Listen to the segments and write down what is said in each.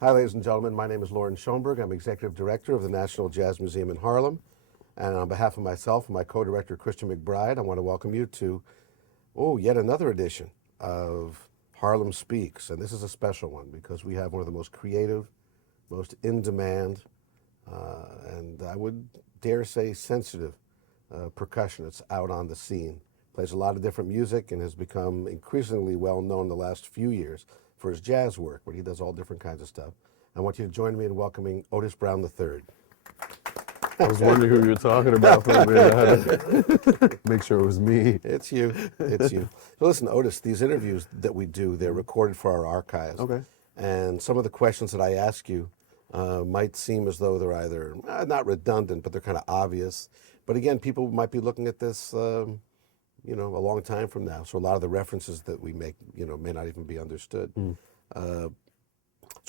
Hi, ladies and gentlemen. My name is Loren Schoenberg. I'm Executive Director of the National Jazz Museum in Harlem. And on behalf of myself and my co-director, Christian McBride, I want to welcome you to, yet another edition of Harlem Speaks. And this is a special one because we have one of the most creative, most in-demand, and I would dare say sensitive percussionists out on the scene. Plays a lot of different music and has become increasingly well known the last few years for his jazz work, where he does all different kinds of stuff. I want you to join me in welcoming Otis Brown III. I was wondering who you were talking about for a minute. I had to make sure it was me. It's you. It's you. So listen, Otis, these interviews that we do, they're recorded for our archives. Okay. And some of the questions that I ask you might seem as though they're either not redundant, but they're kind of obvious. But again, people might be looking at this, a long time from now. So a lot of the references that we make, may not even be understood. So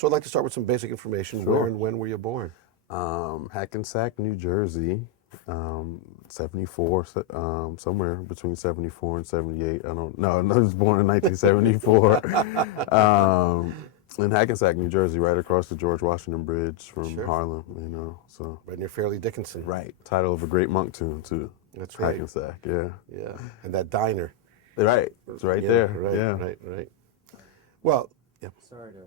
I'd like to start with some basic information. Sure. Where and when were you born? Hackensack, New Jersey, 74, somewhere between 74 and 78. I was born in 1974. In Hackensack, New Jersey, right across the George Washington Bridge from Harlem, so. Right near Fairleigh Dickinson. Right. Title of a great monk tune, too. That's right. Hackensack, yeah. Yeah, and that diner. Right, it's right there. Right, yeah. right. Well, Sorry to.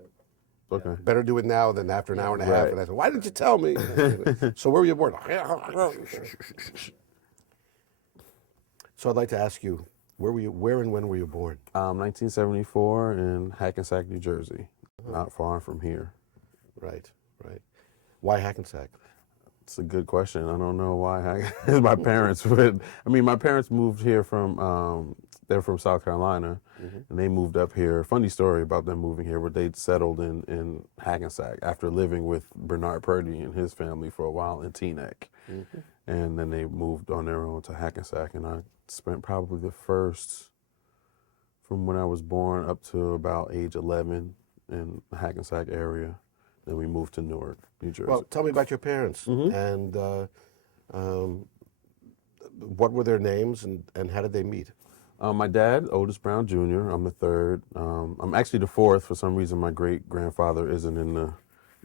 Okay. better do it now than after an hour and a half. And I said, why didn't you tell me? So where were you born? So I'd like to ask you, where and when were you born? 1974 in Hackensack, New Jersey, not far from here. Right. Why Hackensack? It's a good question. I don't know why my parents would. My parents moved here from, they're from South Carolina, and they moved up here. Funny story about them moving here, where they'd settled in Hackensack after living with Bernard Purdy and his family for a while in Teaneck. And then they moved on their own to Hackensack, and I spent probably the first, from when I was born up to about age 11 in the Hackensack area. Then we moved to Newark, New Jersey. Well, tell me about your parents and what were their names and how did they meet? My dad, Otis Brown Jr., I'm the third. I'm actually the fourth. For some reason, my great-grandfather isn't in the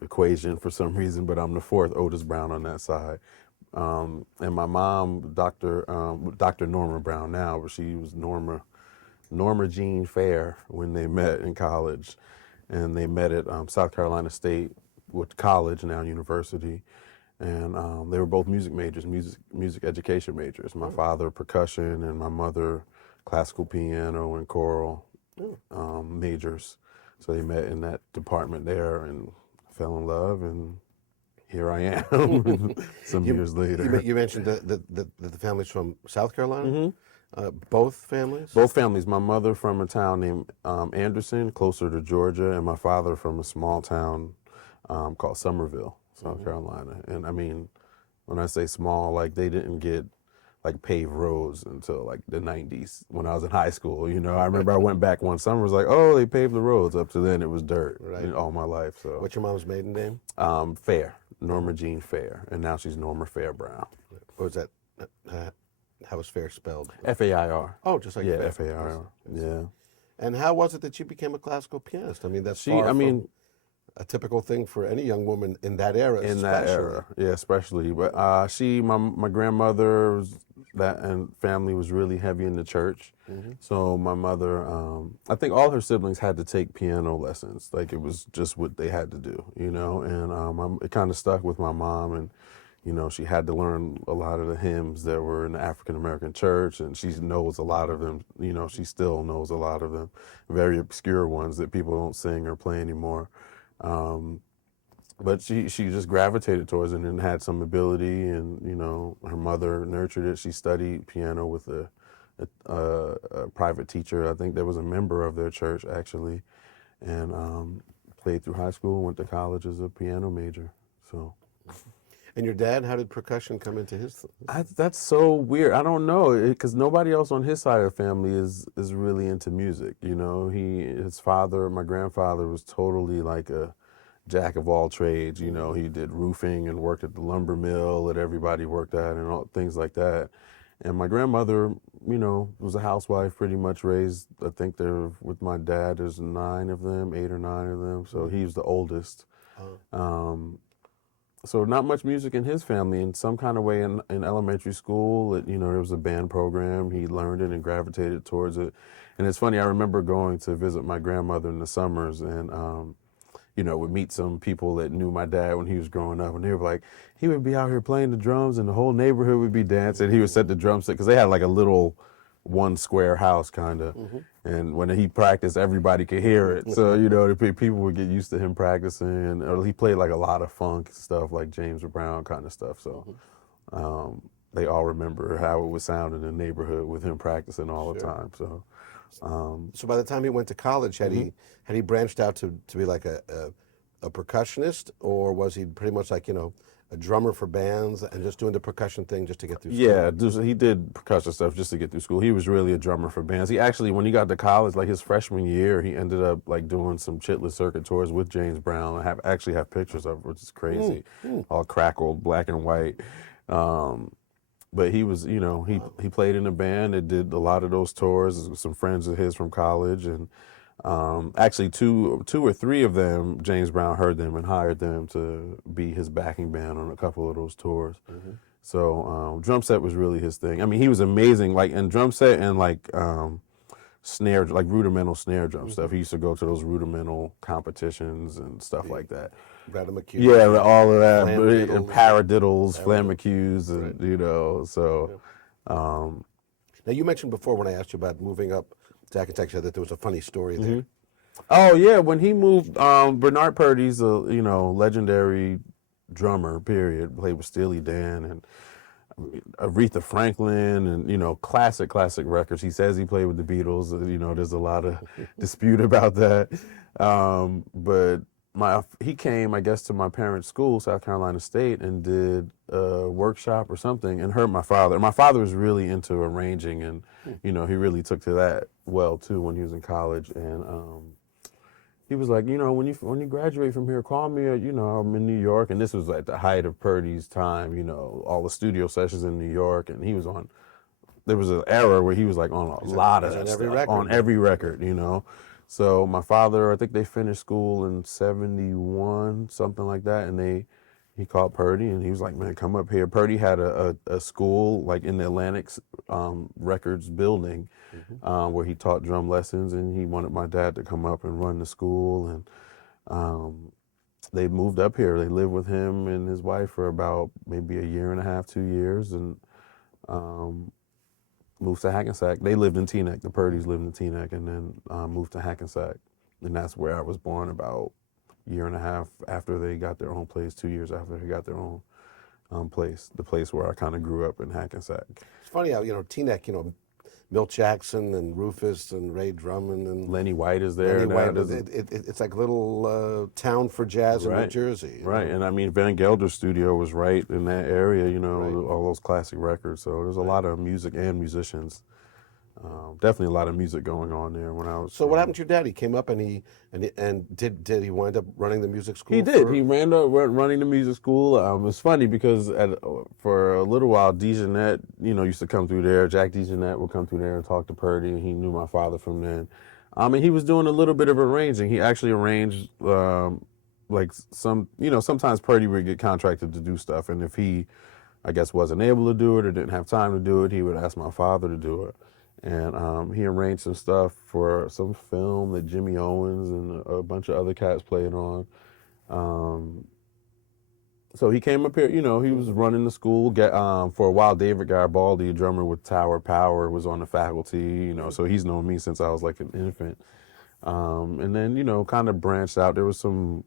equation for some reason, but I'm the fourth Otis Brown on that side. And my mom, Dr. Norma Brown now, but she was Norma Jean Fair when they met in college. And they met at South Carolina State, with college, now university. And they were both music majors, music education majors. My father, percussion, and my mother, classical piano and choral majors. So they met in that department there and fell in love, and here I am some years later. You mentioned that the family's from South Carolina? Both families? Both families. My mother from a town named Anderson, closer to Georgia, and my father from a small town called Summerville, South Carolina. And when I say small, like they didn't get like paved roads until like the 90s when I was in high school. I remember I went back one summer, it was like, oh, they paved the roads. Up to then it was dirt all my life. So. What's your mom's maiden name? Fair, Norma Jean Fair, and now she's Norma Fair Brown. What was that? How was Fair spelled? Fair. Oh, just like Fair. Fair. Yeah. And how was it that you became a classical pianist? That's a typical thing for any young woman in that era. Yeah, especially. But my grandmother and family was really heavy in the church. So my mother, I think all her siblings had to take piano lessons. Like it was just what they had to do, and it kind of stuck with my mom. And she had to learn a lot of the hymns that were in the African American church, and she knows a lot of them. She still knows a lot of them, very obscure ones that people don't sing or play anymore. But she just gravitated towards it and had some ability, and her mother nurtured it. She studied piano with a private teacher. I think there was a member of their church actually, and played through high school, went to college as a piano major. So. And your dad, how did percussion come into his? That's so weird. I don't know, because nobody else on his side of the family is really into music. His father, my grandfather, was totally like a jack of all trades. He did roofing and worked at the lumber mill that everybody worked at and all things like that. And my grandmother, was a housewife, pretty much raised. I think with my dad, there's 8 or 9 of them. So he was the oldest. So not much music in his family. In some kind of way in elementary school, there was a band program. He learned it and gravitated towards it. And it's funny, I remember going to visit my grandmother in the summers and, would meet some people that knew my dad when he was growing up. And they were like, he would be out here playing the drums and the whole neighborhood would be dancing. He would set the drum set, because they had like a little one square house kind of. And when he practiced, everybody could hear it. So, the people would get used to him practicing. Or he played like a lot of funk stuff, like James Brown kind of stuff. So they all remember how it would sound in the neighborhood with him practicing all the time. So So by the time he went to college, had he branched out to be like a percussionist, or was he pretty much like, a drummer for bands and just doing the percussion thing just to get through school? Yeah, he did percussion stuff just to get through school. He was really a drummer for bands. He actually, when he got to college, like his freshman year, he ended up like doing some chitless circuit tours with James Brown. I actually have pictures of it, which is crazy, all crackled, black and white. But he was, he played in a band that did a lot of those tours. Some friends of his from college, and actually two or three of them, James Brown heard them and hired them to be his backing band on a couple of those tours. So drum set was really his thing. I mean, he was amazing, like in drum set and like snare, like rudimental snare drum stuff. He used to go to those rudimental competitions and stuff like that. Yeah, all of that, and paradiddles, flammacues, and so. Now you mentioned before when I asked you about moving up to architecture that there was a funny story there. Oh yeah, when he moved, Bernard Purdy's a legendary drummer. Period. Played with Steely Dan and Aretha Franklin, and classic records. He says he played with the Beatles. There's a lot of dispute about that, but. He came, I guess, to my parents' school, South Carolina State, and did a workshop or something, and heard my father. My father was really into arranging, and he really took to that well too when he was in college. And he was like, when you graduate from here, call me. I'm in New York, and this was at the height of Purdy's time. All the studio sessions in New York, and he was on. There was an era where he was like on a lot of that stuff, on every record, So my father, I think they finished school in 71, something like that, and he called Purdy, and he was like, man, come up here. Purdy had a school like in the Atlantic Records building where he taught drum lessons, and he wanted my dad to come up and run the school, and they moved up here. They lived with him and his wife for about maybe a year and a half, 2 years, and moved to Hackensack. They lived in Teaneck. The Purdys lived in Teaneck, and then moved to Hackensack. And that's where I was born about a year and a half after they got their own place, 2 years after they got their own place, the place where I kind of grew up in Hackensack. It's funny how, Teaneck, Milt Jackson and Rufus and Ray Drummond and Lenny White is there. It's like a little town for jazz in New Jersey. Right, and I mean, Van Gelder's studio was right in that area, all those classic records. So there's a lot of music and musicians. Definitely a lot of music going on there when I was. So what happened to your dad? He came up and did he wind up running the music school? He did. He ran running the music school. It's funny because for a little while, DeJeanette, used to come through there. Jack DeJeanette would come through there and talk to Purdy, and he knew my father from then. And he was doing a little bit of arranging. He actually arranged like sometimes Purdy would get contracted to do stuff, and if he, I guess, wasn't able to do it or didn't have time to do it, he would ask my father to do it. And he arranged some stuff for some film that Jimmy Owens and a bunch of other cats played on. So he came up here, he was running the school. For a while, David Garibaldi, a drummer with Tower Power, was on the faculty, so he's known me since I was like an infant. And then, kind of branched out. There was some,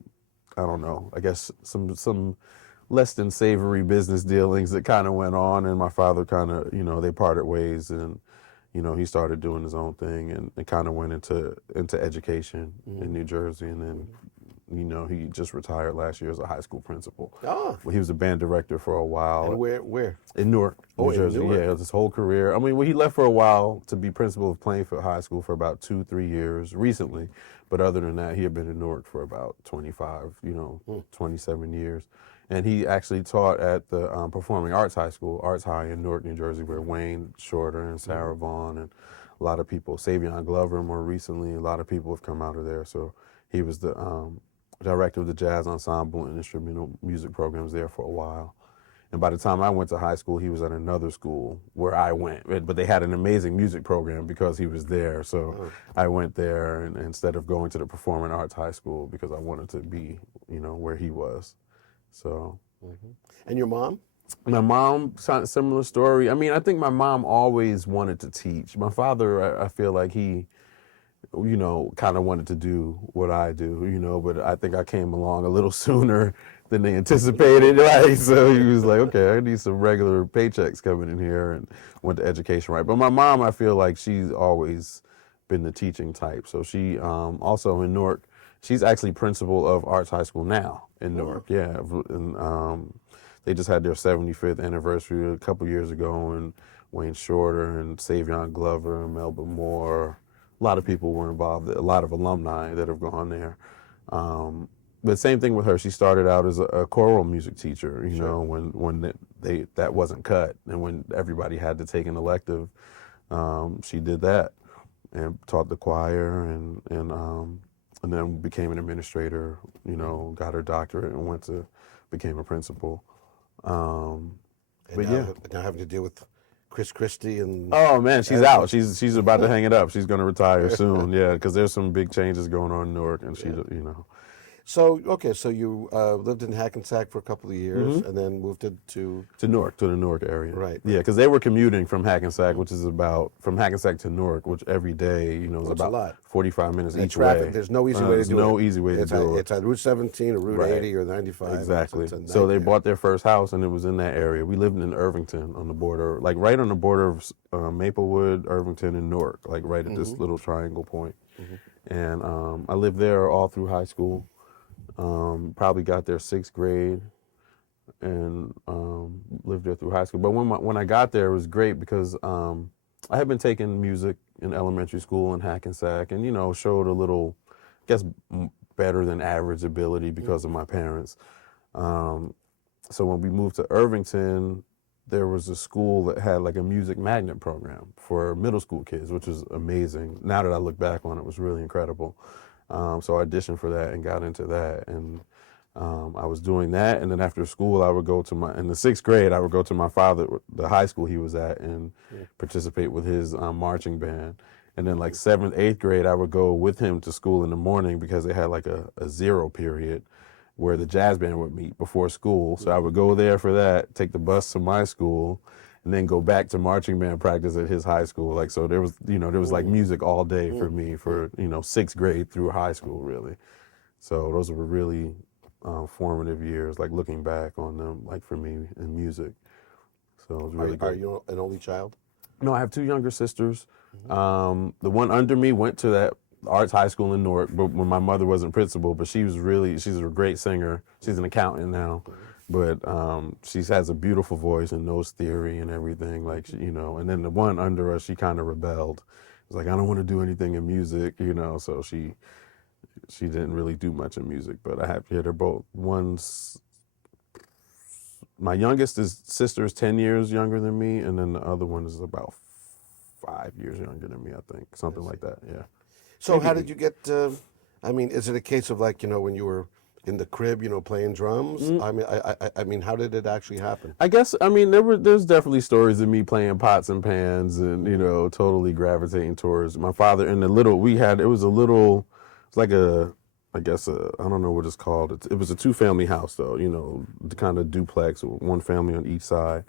I don't know, I guess some less than savory business dealings that kind of went on, and my father kind of, they parted ways, and he started doing his own thing, and kind of went into education in New Jersey, and then, he just retired last year as a high school principal. Oh. Well, he was a band director for a while. And where? In Newark, New Jersey. In Newark. Yeah, his whole career. He left for a while to be principal of Plainfield High School for about 2-3 years recently, but other than that, he had been in Newark for about 25, 27 years. And he actually taught at the Performing Arts High School, Arts High in Newark, New Jersey, where Wayne Shorter and Sarah Vaughan and a lot of people, Savion Glover more recently, a lot of people have come out of there. So he was the director of the jazz ensemble and instrumental music programs there for a while. And by the time I went to high school, he was at another school where I went. But they had an amazing music program because he was there. So I went there and instead of going to the performing arts high school because I wanted to be, where he was. So. And your mom? My mom, similar story. I mean, I think my mom always wanted to teach. My father, I feel like he, kind of wanted to do what I do, but I think I came along a little sooner than they anticipated, right? So he was like, okay, I need some regular paychecks coming in here, and went to education, right? But my mom, I feel like she's always been the teaching type. So she also in Newark, she's actually principal of Arts High School now in Newark, yeah. And they just had their 75th anniversary a couple years ago, and Wayne Shorter and Savion Glover and Melba Moore, a lot of people were involved, a lot of alumni that have gone there. But same thing with her. She started out as a choral music teacher, when that wasn't cut, and when everybody had to take an elective, she did that and taught the choir, and then became an administrator. Got her doctorate and became a principal. But now having to deal with Chris Christie and... Oh man, she's out. She's about to hang it up. She's going to retire soon. Yeah, because there's some big changes going on in Newark, and she. So you lived in Hackensack for a couple of years, and then moved to Newark, to the Newark area. Right. Yeah, because they were commuting from Hackensack, which is from Hackensack to Newark, which every day, is about 45 minutes each way. There's no easy way to do it. There's no easy way to do it. It's on Route 17 or Route 80 or 95. Exactly. So they bought their first house, and it was in that area. We lived in Irvington on the border, like right on the border of Maplewood, Irvington, and Newark, like right at this little triangle point. And I lived there all through high school. Probably got there 6th grade and lived there through high school. But when I got there, it was great because I had been taking music in elementary school in Hackensack and, showed a little, I guess, better than average ability because of my parents. So when we moved to Irvington, there was a school that had like a music magnet program for middle school kids, which was amazing. Now that I look back on it, it was really incredible. So I auditioned for that and got into that. And I was doing that. And then after school, in the 6th grade, I would go to my father, the high school he was at, and participate with his marching band. And then like 7th, 8th grade, I would go with him to school in the morning because they had like a 0 period where the jazz band would meet before school. So I would go there for that, take the bus to my school, and then go back to marching band practice at his high school. Like, so there was like music all day for me for, 6th grade through high school, really. So those were really formative years, like looking back on them, like for me in music. So it was really good. Are you an only child? No, I have 2 younger sisters. The one under me went to that arts high school in Newark, but when my mother wasn't principal, but she's a great singer. She's an accountant now. But she has a beautiful voice and knows theory and everything, like, and then the one under us, she kind of rebelled. It's like, I don't want to do anything in music, so she didn't really do much in music. But I have here, they're both, my youngest sister is 10 years younger than me, and then the other one is about 5 years younger than me, I think, something like that, yeah. So how did you get, is it a case of like, when you were in the crib, playing drums? I mean, how did it actually happen? I guess, there's definitely stories of me playing pots and pans and, totally gravitating towards my father. And it was like I don't know what it's called. It was a 2-family house though, the kind of duplex, 1 family on each side.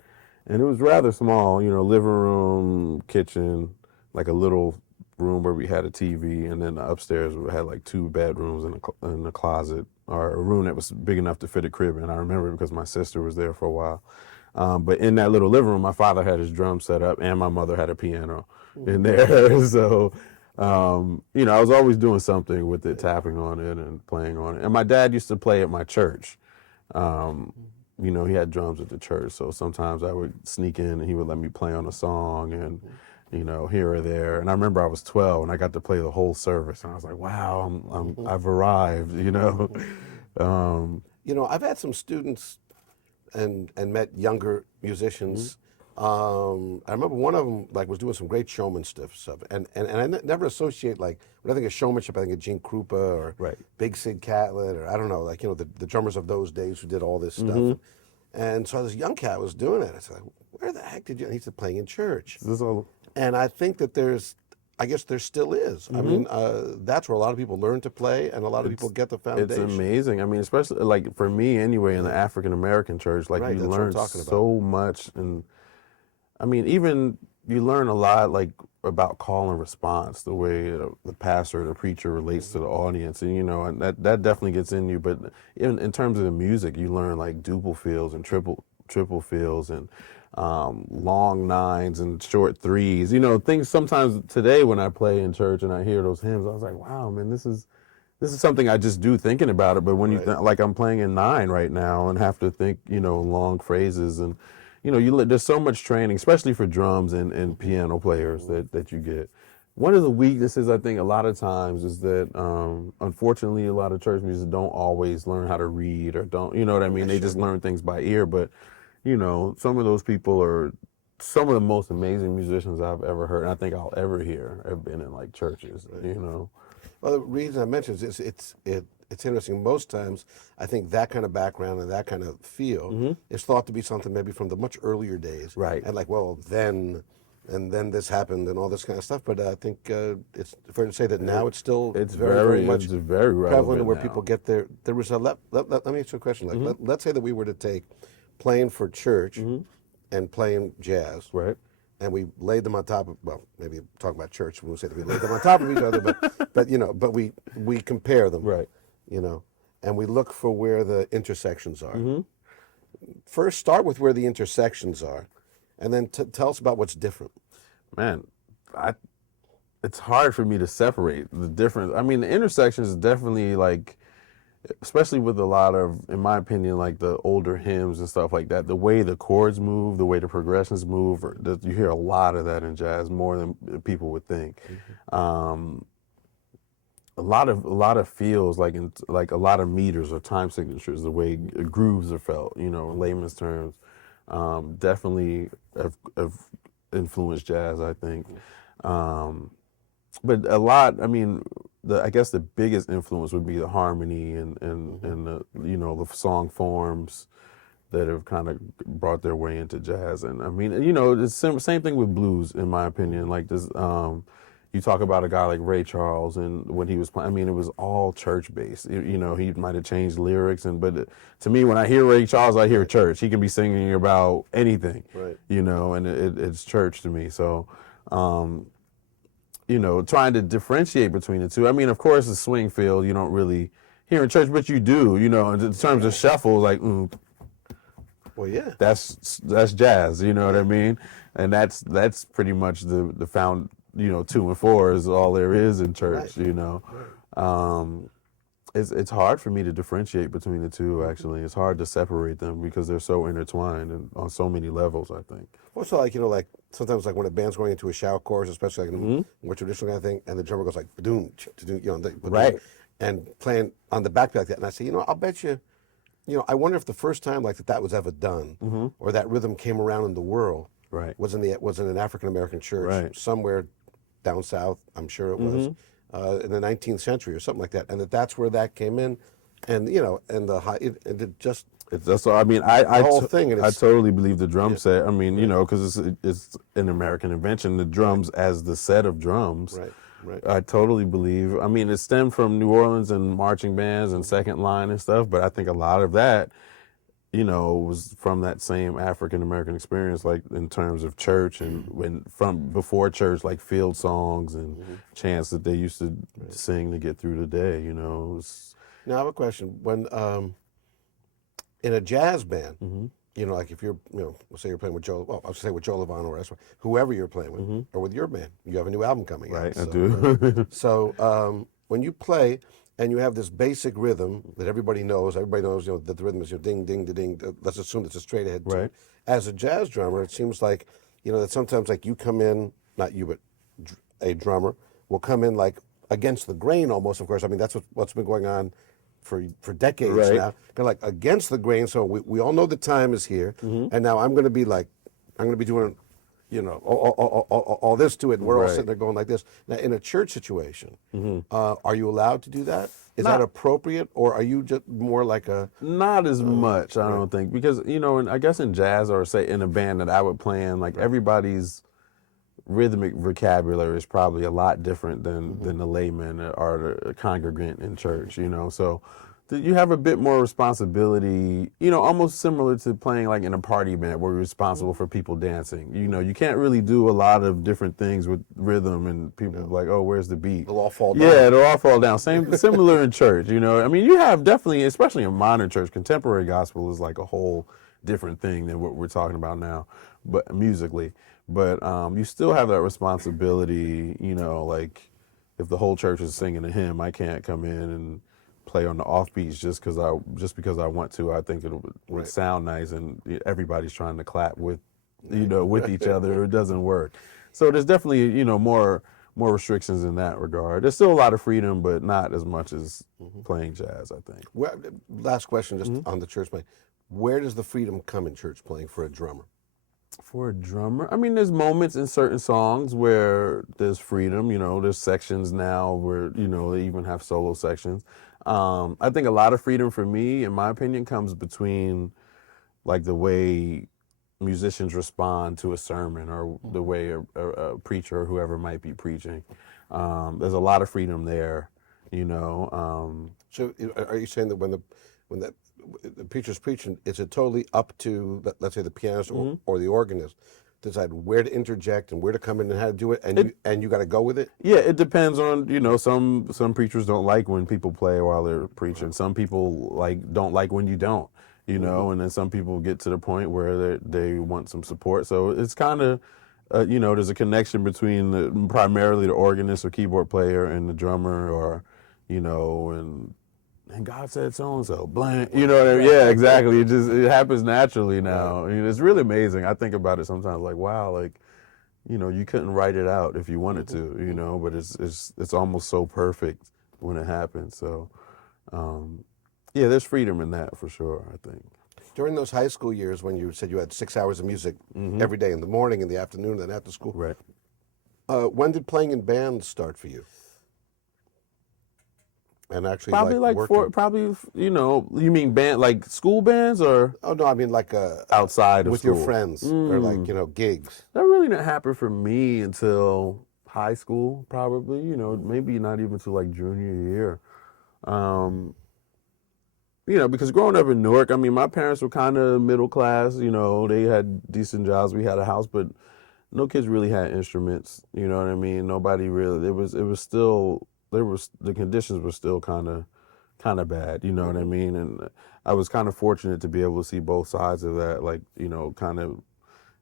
And it was rather small, living room, kitchen, like a little room where we had a TV, and then upstairs we had like 2 bedrooms and a closet, or a room that was big enough to fit a crib in. I remember because my sister was there for a while. But in that little living room, my father had his drum set up, and my mother had a piano in there. So, I was always doing something with it, tapping on it and playing on it. And my dad used to play at my church. He had drums at the church, so sometimes I would sneak in and he would let me play on a song and, here or there. And I remember I was 12 and I got to play the whole service, and I was like, wow, I've arrived, I've had some students and met younger musicians I remember one of them like was doing some great showman stuff, and I never associate like when I think of showmanship, I think of Gene Krupa or Right. Big Sid Catlett or I don't know, like the drummers of those days who did all this stuff. And so this young cat was doing it. I said, where the heck did you? And he said, playing in church. This is all, And I think that I guess there still is. I mean, that's where a lot of people learn to play, and a lot of people get the foundation. it's amazing. I mean, especially like for me anyway, in the African American church, like Right, you that's what I'm learn talking about. so much, and I mean, even you learn a lot like about call and response, the way the pastor or the preacher relates to the audience, and and that definitely gets in you. But in terms of the music, you learn like duple fills and triple fills and long nines and short threes. Things sometimes today when I play in church and I hear those hymns, I was like, wow, man, this is something I just do thinking about it. But when Right. like I'm playing in nine right now and have to think, long phrases and, there's so much training, especially for drums and piano players that you get. One of the weaknesses I think a lot of times is that, unfortunately, a lot of church musicians don't always learn how to read or don't, you know what I mean? They just learn things by ear. But, some of those people are some of the most amazing musicians I've ever heard, and I think I'll ever hear have been in like churches, Well, the reason I mentioned is it's interesting. Most times, I think that kind of background and that kind of feel is thought to be something maybe from the much earlier days. Right. And like, well, then this happened and all this kind of stuff. But I think it's fair to say that now it's still It's very much it's very prevalent relevant where now. people get there. There was let me ask you a question. Like, let's say that we were to take playing for church and playing jazz. Right. And we laid them on top of, well, maybe talk about church when we say that we laid them on top of each other, but we compare them, Right. and we look for where the intersections are. First, start with where the intersections are, and then tell us about what's different. Man, it's hard for me to separate the difference. I mean, the intersections is definitely like, especially with a lot of, in my opinion, like the older hymns and stuff like that, the way the chords move, the way the progressions move, you hear a lot of that in jazz, more than people would think. A lot of feels, like a lot of meters or time signatures, the way grooves are felt, in layman's terms, definitely have influenced jazz, I think. But a lot, I mean, I guess the biggest influence would be the harmony and the the song forms that have kind of brought their way into jazz. And I mean, it's the same thing with blues, in my opinion. Like this, you talk about a guy like Ray Charles, and when he was playing, I mean, it was all church based. He might have changed lyrics, but to me, when I hear Ray Charles, I hear church. He can be singing about anything, Right. and it's church to me. So. Trying to differentiate between the two. I mean, of course, the swing field you don't really hear in church, but you do. In terms of shuffle, like, Well, yeah. that's jazz. You know what I mean? And that's pretty much the found. 2 and 4 is all there is in church. Right. It's hard for me to differentiate between the two. Actually, it's hard to separate them because they're so intertwined and on so many levels, I think. Also, like sometimes like when a band's going into a shout chorus, especially like in a more traditional kind of thing, and the drummer goes like ba-doom, ba-doom, Right. and playing on the backbeat like that, and I say, I'll bet you, I wonder if the first time like that was ever done, or that rhythm came around in the world, Right. was in an African American church Right. somewhere down south, I'm sure it was, in the 19th century or something like that, and that's where that came in, and and the high, it just. That's all. I mean, I whole thing, and I it's- totally believe the drum set. I mean, because it's an American invention. The drums as the set of drums. Right. I totally believe. I mean, it stemmed from New Orleans and marching bands and second line and stuff. But I think a lot of that, was from that same African American experience, like in terms of church and from before church, like field songs and chants that they used to sing to get through the day. It was, Now I have a question. When in a jazz band, like if you're, let's say you're playing with Joe, well, I'll say with Joe Lovano or whoever you're playing with, or with your band, you have a new album coming out. right. I So, do. so when you play and you have this basic rhythm that everybody knows that the rhythm is ding, ding, ding. Let's assume it's a straight ahead tune. Right. As a jazz drummer, it seems like, that sometimes like you come in, not you, but a drummer will come in like against the grain almost, of course. I mean, that's what's been going on for decades Right. now. Kind of like against the grain. So we all know the time is here, and now I'm going to be like I'm going to be doing, all this to it. And we're all Right. sitting there going like this. Now, in a church situation, are you allowed to do that? Is Not- that appropriate, or are you just more like a? Not as much, I don't think, because and I guess in jazz or say in a band that I would play in, like everybody's rhythmic vocabulary is probably a lot different than the layman or the congregant in church, So you have a bit more responsibility, almost similar to playing like in a party band where you're responsible for people dancing. You can't really do a lot of different things with rhythm and people like, oh, where's the beat? They'll all fall down. Yeah, they'll all fall down. Similar in church, I mean, you have definitely, especially in modern church, contemporary gospel is like a whole different thing than what we're talking about now, but musically. But you still have that responsibility, like if the whole church is singing a hymn, I can't come in and play on the offbeats just because I want to. I think it would sound nice, and everybody's trying to clap with each other. It doesn't work. So there's definitely more restrictions in that regard. There's still a lot of freedom, but not as much as playing jazz, I think. Last question, just on the church playing. Where does the freedom come in church playing for a drummer? For a drummer, I mean, there's moments in certain songs where there's freedom. There's sections now where they even have solo sections. I think a lot of freedom for me, in my opinion, comes between like the way musicians respond to a sermon or the way a preacher or whoever might be preaching. There's a lot of freedom there. So are you saying that when the preacher's preaching, is it totally up to, let's say, the pianist or the organist to decide where to interject and where to come in and how to do it, and you got to go with it? Yeah, it depends on, some preachers don't like when people play while they're preaching. Some people don't like when you don't, and then some people get to the point where they want some support. So it's kind of, there's a connection between primarily the organist or keyboard player and the drummer, or, and God said so-and-so, blank, what I mean? Yeah, exactly. It happens naturally now. I mean, it's really amazing. I think about it sometimes like, wow, you couldn't write it out if you wanted to, but it's almost so perfect when it happens. So, yeah, there's freedom in that for sure, I think. During those high school years when you said you had 6 hours of music every day, in the morning, in the afternoon, and after school. Right. When did playing in bands start for you? And actually, probably you mean band, like school bands, or? Oh no, I mean like outside of with school. your friends, or like gigs. That really didn't happen for me until high school, probably. Maybe not even until like junior year. Because growing up in Newark, I mean, my parents were kind of middle class. They had decent jobs. We had a house, but no kids really had instruments. You know what I mean? Nobody really. It was still. The conditions were still kind of bad, you know what I mean? And I was kind of fortunate to be able to see both sides of that, like, kind of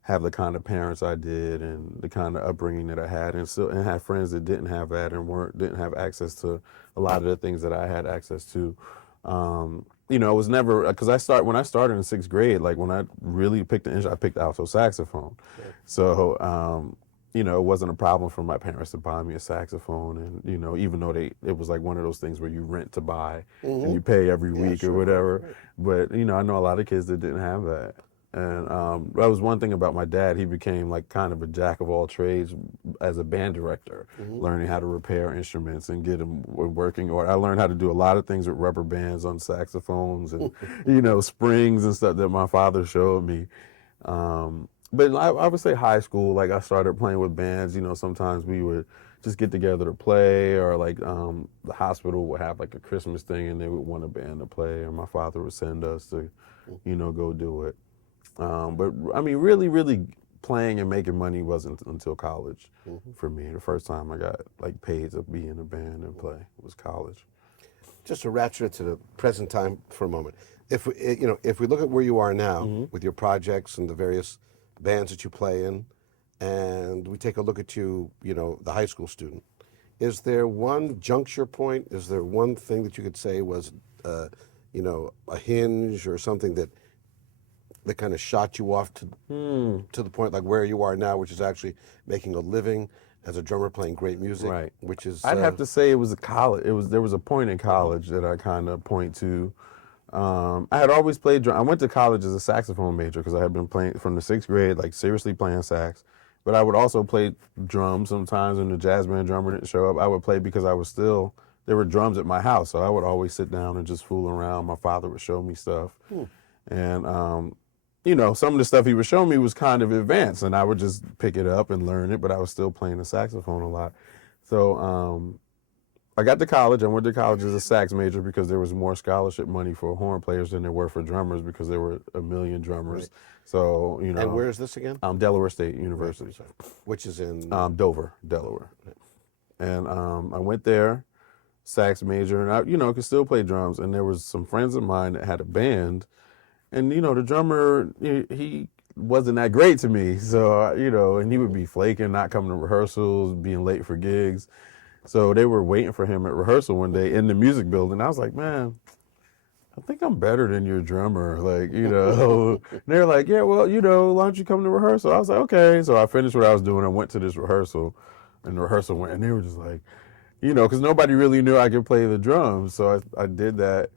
have the kind of parents I did and the kind of upbringing that I had, and have friends that didn't have that and didn't have access to a lot of the things that I had access to. It was never, because when I started in 6th grade, like when I really picked the instrument, I picked alto saxophone. Sure. So, it wasn't a problem for my parents to buy me a saxophone, and even though it was like one of those things where you rent to buy and you pay every week or whatever. Right. But I know a lot of kids that didn't have that, and that was one thing about my dad. He became like kind of a jack of all trades as a band director, learning how to repair instruments and get them working. Or I learned how to do a lot of things with rubber bands on saxophones and springs and stuff that my father showed me. But I would say high school, like I started playing with bands. Sometimes we would just get together to play, or like the hospital would have like a Christmas thing and they would want a band to play, and my father would send us to, go do it. But I mean, really, really playing and making money wasn't until college for me. The first time I got like paid to be in a band and play was college. Just to ratchet it to the present time for a moment, if we look at where you are now with your projects and the various bands that you play in, and we take a look at you, the high school student, is there one juncture point? Is there one thing that you could say was, a hinge or something that kind of shot you off to the point like where you are now, which is actually making a living as a drummer playing great music? Right. Which is I'd have to say it was college. There was a point in college that I kind of point to. I had always played drum. I went to college as a saxophone major because I had been playing from the 6th grade, like seriously playing sax. But I would also play drums sometimes when the jazz band drummer didn't show up. I would play because there were drums at my house. So I would always sit down and just fool around. My father would show me stuff. And, some of the stuff he would show me was kind of advanced and I would just pick it up and learn it, but I was still playing the saxophone a lot. So, I got to college. I went to college as a sax major because there was more scholarship money for horn players than there were for drummers because there were a million drummers. Right. So, And where is this again? Delaware State University. Which is in? Dover, Delaware. Right. And I went there, sax major, and I, could still play drums. And there was some friends of mine that had a band. And, the drummer, he wasn't that great to me. So, and he would be flaking, not coming to rehearsals, being late for gigs. So they were waiting for him at rehearsal one day in the music building. I was like, man, I think I'm better than your drummer. Like, and they're like, yeah, well, why don't you come to rehearsal? I was like, okay. So I finished what I was doing. I went to this rehearsal and the rehearsal went, and they were just like, because nobody really knew I could play the drums. So I did that.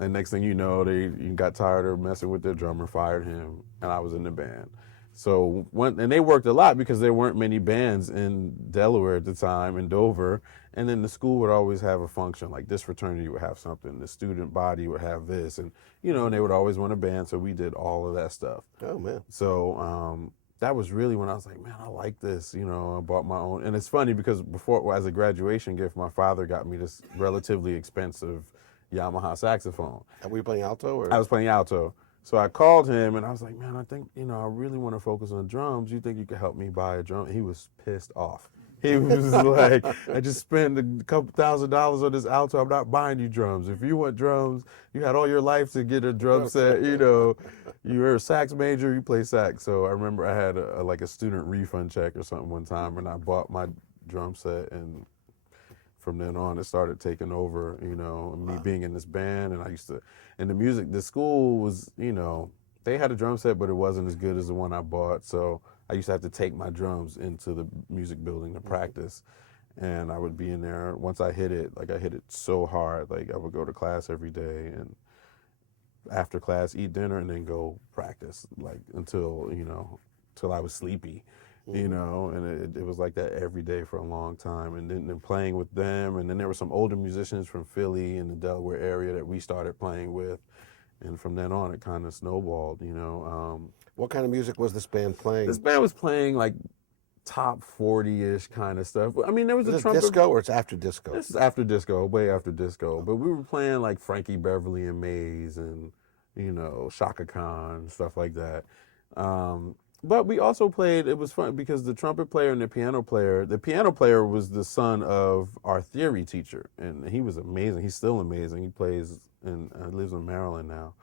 And next thing you know, they got tired of messing with their drummer, fired him, and I was in the band. So and they worked a lot because there weren't many bands in Delaware at the time, in Dover, and then the school would always have a function, like this fraternity would have something, the student body would have this, and and they would always want a band, so we did all of that stuff. Oh man! So that was really when I was like, man, I like this. I bought my own, and it's funny because before, as a graduation gift, my father got me this relatively expensive Yamaha saxophone. And were you playing alto? Or? I was playing alto. So I called him and I was like, man, I think, I really want to focus on drums. You think you could help me buy a drum? He was pissed off. He was like, I just spent a couple $1,000s on this alto. I'm not buying you drums. If you want drums, you had all your life to get a drum set. You're a sax major, you play sax. So I remember I had a student refund check or something one time and I bought my drum set, and from then on, it started taking over, me being in this band. And I used to, and the school was, they had a drum set, but it wasn't as good as the one I bought. So I used to have to take my drums into the music building to practice. And I would be in there. Once I hit it, I hit it so hard. I would go to class every day and after class, eat dinner and then go practice, until I was sleepy. And it was like that every day for a long time. And then playing with them. And then there were some older musicians from Philly and the Delaware area that we started playing with. And from then on, it kind of snowballed, What kind of music was this band playing? This band was playing top 40-ish kind of stuff. I mean, there was a trumpet. Disco or it's after disco? This is after disco, way after disco. But we were playing Frankie Beverly and Mays and, Shaka Khan, stuff like that. But we also played, it was fun because the trumpet player and the piano player was the son of our theory teacher, and he was amazing. He's still amazing. He plays and lives in Maryland now.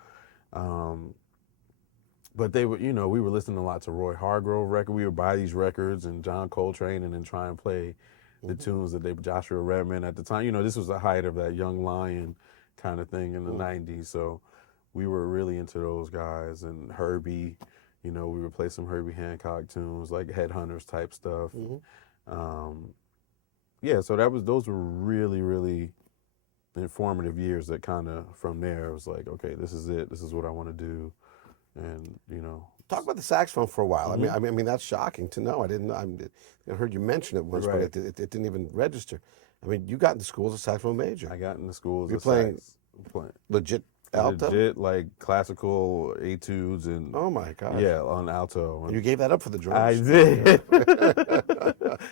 But they were, we were listening a lot to Roy Hargrove record. We would buy these records and John Coltrane and then try and play the tunes that Joshua Redman at the time. This was the height of that Young Lion kind of thing in the 90s. So we were really into those guys, and Herbie. We would play some Herbie Hancock tunes, Headhunters type stuff. So those were really, really informative years that kind of, from there, it was like, okay, this is it. This is what I want to do. And, Talk about the saxophone for a while. I mean, that's shocking to know. I heard you mention it once, right. But it didn't even register. I mean, you got into school as a saxophone major. I got into school as You're a playing playing legit alto? Legit, classical etudes and... Oh, my gosh. Yeah, on alto. And you gave that up for the drums. I did.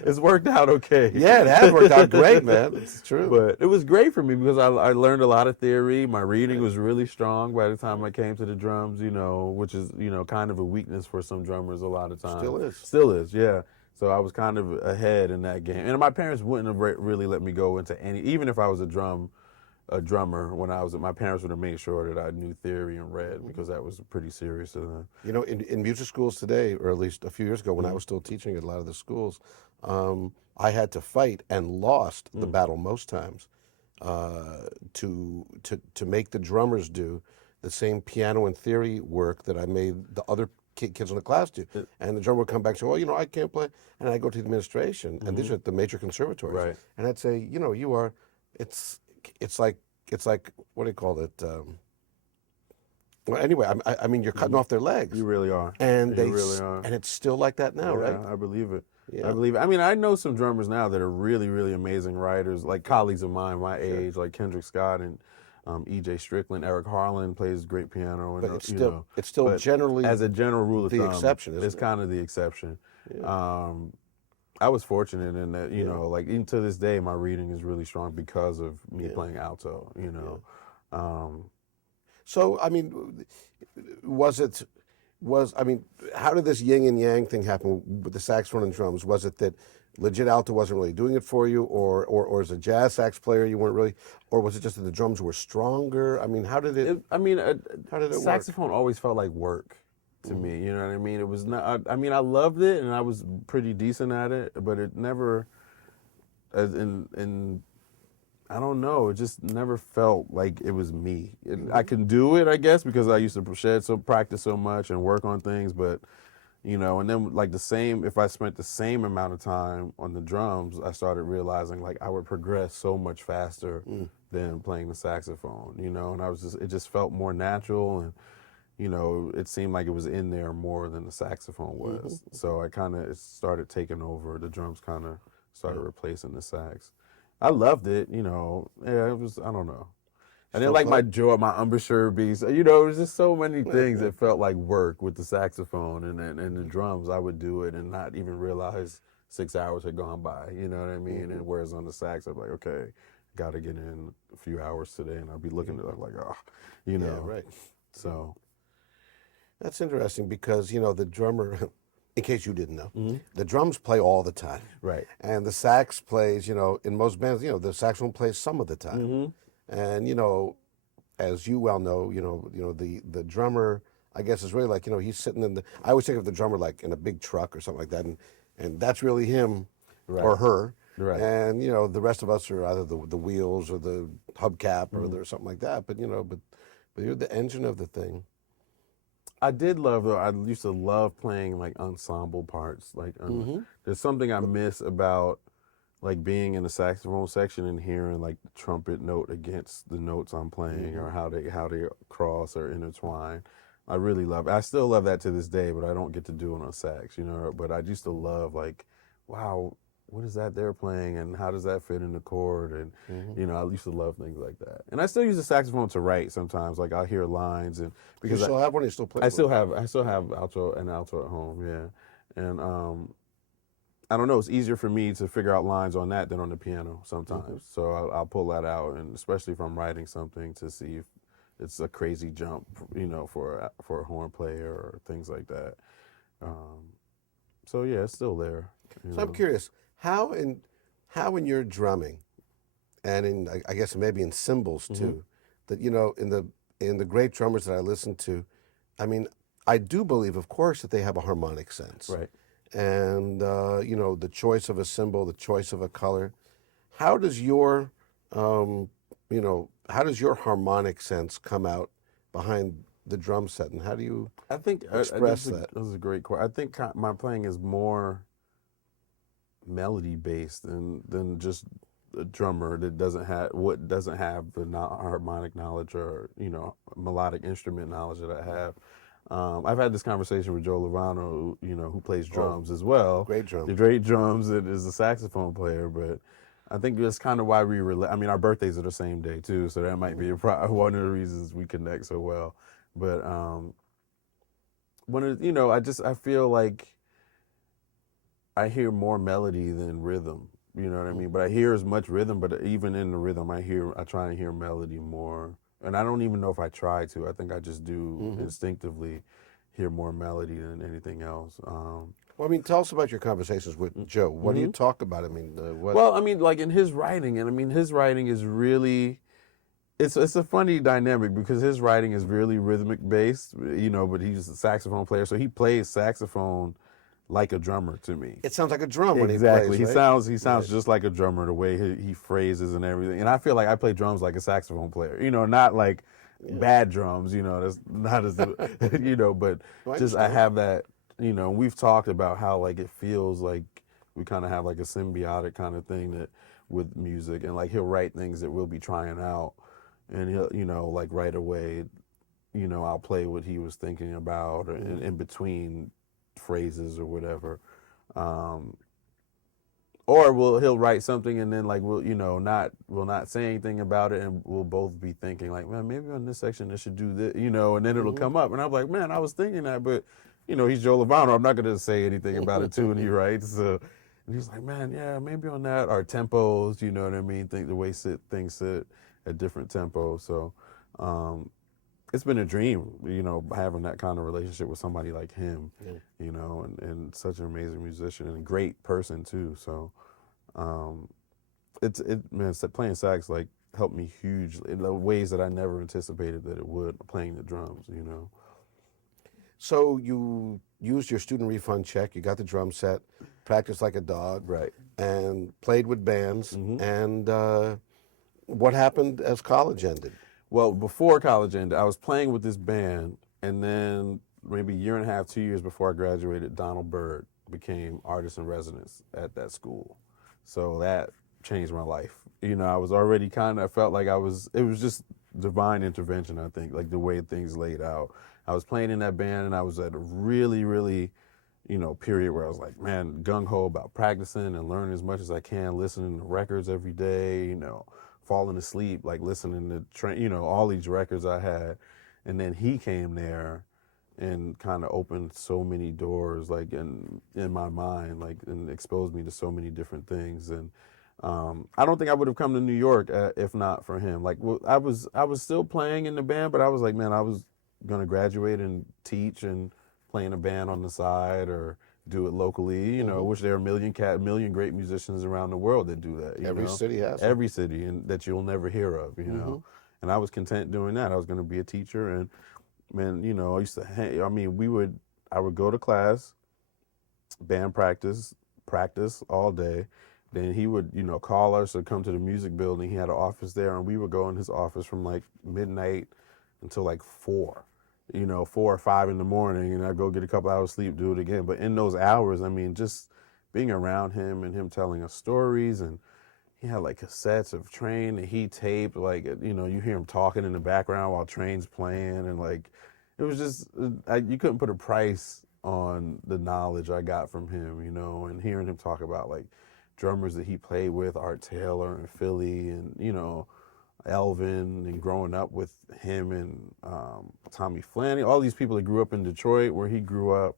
It's worked out okay. Yeah, it has worked out great, man. It's true. But it was great for me because I learned a lot of theory. My reading was really strong by the time I came to the drums, which is, kind of a weakness for some drummers a lot of times. Still is, yeah. So I was kind of ahead in that game. And my parents wouldn't have really let me go into even if I was a drummer when I was, my parents would have made sure that I knew theory and read, because that was pretty serious to them. In music schools today, or at least a few years ago when I was still teaching at a lot of the schools, I had to fight and lost the battle most times to make the drummers do the same piano and theory work that I made the other kids in the class do. And the drummer would come back and say, well, I can't play. And I'd go to the administration, and these are the major conservatories. Right. And I'd say, you are, it's like, what do you call it? Well, anyway, I mean, you're cutting off their legs, You really are. and You really are. and it's still like that now, right? Yeah, I believe it. I Yeah. believe it. I mean, I know some drummers now that are really, really amazing writers, like colleagues of mine my age, like Kendrick Scott and E.J. Strickland. Eric Harlan plays great piano, and But you know. it's still But generally as a general rule of the thumb, exception, isn't it's it? kind of the exception. Yeah. I was fortunate in that, you Yeah. know, like even to this day, my reading is really strong because of me Yeah. playing alto. You know, um, So, I mean, was it, I mean, how did this yin and yang thing happen with the saxophone and drums? Was it that legit alto wasn't really doing it for you, or as a jazz sax player you weren't really, or was it just that the drums were stronger? I mean, how did it, I mean, how did it work? saxophone always felt like work to me. You know what I mean? It was not. I mean, I loved it and I was pretty decent at it, but it never, and I don't know. It just never felt like it was me. I can do it, I guess, because I used to practice so much and work on things. But you know, and then like if I spent the same amount of time on the drums, I started realizing like I would progress so much faster than playing the saxophone. You know, and it just felt more natural, and you know, it seemed like it was in there more than the saxophone was. So it started taking over. The drums kind of started replacing the sax. I loved it, you know. Yeah, it was, I don't know. I didn't like my embouchure beats. You know, there's just so many things that felt like work with the saxophone and the drums. I would do it and not even realize 6 hours had gone by. You know what I mean? And whereas on the sax, I'm like, okay, got to get in a few hours today, and I'll be looking at it like, oh, you know. Yeah, right. So That's interesting because, you know, the drummer, in case you didn't know, the drums play all the time. right. And the sax plays, you know, in most bands, you know, the saxophone plays some of the time. And, you know, as you well know, the drummer, I guess, is really like, you know, he's sitting I always think of the drummer like in a big truck or something like that. And that's really him or her. Right. And, you know, the rest of us are either the wheels or the hubcap or something like that. But, you know, but you're the engine of the thing. I did love though. I used to love playing like ensemble parts. Like there's something I miss about like being in the saxophone section and hearing like the trumpet note against the notes I'm playing or how they cross or intertwine. I really love it. I still love that to this day, but I don't get to do it on sax, you know. But I used to love like, wow, what is that they're playing and how does that fit in the chord? And you know, I used to love things like that. And I still use the saxophone to write sometimes. Like I'll hear lines and because You still have one? You still play? I still have alto at home, yeah. And I don't know, it's easier for me to figure out lines on that than on the piano sometimes. So I'll pull that out, and especially if I'm writing something to see if it's a crazy jump, you know, for a horn player or things like that. So yeah, it's still there. So I'm curious, how in your drumming, and in I guess maybe in cymbals too, that you know in the great drummers that I listen to, I mean, I do believe, of course, that they have a harmonic sense, Right. And you know, the choice of a cymbal, the choice of a color. How does your how does your harmonic sense come out behind the drum set, and how do you I think express that? This is a great question. I think my playing is more melody based than just a drummer that doesn't have the harmonic knowledge or you know melodic instrument knowledge that I have. I've had this conversation with Joe Lovano, you know, who plays drums as well. Great drums. The great drums and is a saxophone player, but I think that's kind of why we relate. I mean, our birthdays are the same day too, so that might be one of the reasons we connect so well. But you know, I feel like I hear more melody than rhythm. You know what I mean? But I hear as much rhythm, but even in the rhythm, I try to hear melody more. And I don't even know if I try to. I think I just do instinctively hear more melody than anything else. Well, I mean, tell us about your conversations with Joe. What do you talk about? I mean, what? Well, I mean, like in his writing, and I mean, his writing is really, it's a funny dynamic because his writing is really rhythmic based, you know, but he's a saxophone player, so he plays saxophone like a drummer to me. It sounds like a drum when Exactly. he plays, right? He sounds just like a drummer, the way he phrases and everything. And I feel like I play drums like a saxophone player. You know, not like bad drums, you know, that's not as you know, but just I have that, you know, we've talked about how like it feels like we kind of have like a symbiotic kind of thing that with music, and like he'll write things that we'll be trying out and he'll, you know, like right away I'll play what he was thinking about or in between phrases or whatever. Or he'll write something and then like we'll not say anything about it, and we'll both be thinking like, man, maybe on this section I should do this, and then it'll come up and I'm like, man, I was thinking that, but he's Joe Lovano, I'm not gonna say anything about it too, and he writes. So and he's like, man, yeah, maybe on that, or tempos, you know what I mean? Think the way things sit at different tempos. So it's been a dream, having that kind of relationship with somebody like him, and such an amazing musician and a great person too. So, playing sax like helped me hugely in the ways that I never anticipated that it would. Playing the drums, So you used your student refund check, you got the drum set, practiced like a dog, Right. and played with bands. And what happened as college ended? Well, before college ended, I was playing with this band, and then maybe a year and a half, 2 years before I graduated, Donald Byrd became artist in residence at that school. So that changed my life. I was already I felt like it was just divine intervention, I think, like the way things laid out. I was playing in that band, and I was at a really, really, period where I was like, man, gung-ho about practicing and learning as much as I can, listening to records every day, falling asleep, like listening to all these records I had. And then he came there and kind of opened so many doors, like in my mind, like, and exposed me to so many different things. And I don't think I would have come to New York if not for him. Like, I was still playing in the band, but I was like, man, I was gonna graduate and teach and play in a band on the side or do it locally, which there are a million great musicians around the world that do that. Every city has them. Every city, and that you'll never hear of, know. And I was content doing that. I was going to be a teacher, and man, I used to I would go to class, band practice all day. Then he would, call us or come to the music building. He had an office there, and we would go in his office from like midnight until like 4. 4 or 5 in the morning, and I'd go get a couple hours sleep, do it again. But in those hours, just being around him and him telling us stories, and he had like cassettes of Train that he taped, like, you hear him talking in the background while Train's playing, and like, it was just, you couldn't put a price on the knowledge I got from him, and hearing him talk about like drummers that he played with, Art Taylor and Philly, and, Elvin, and growing up with him and Tommy Flanagan, all these people that grew up in Detroit where he grew up,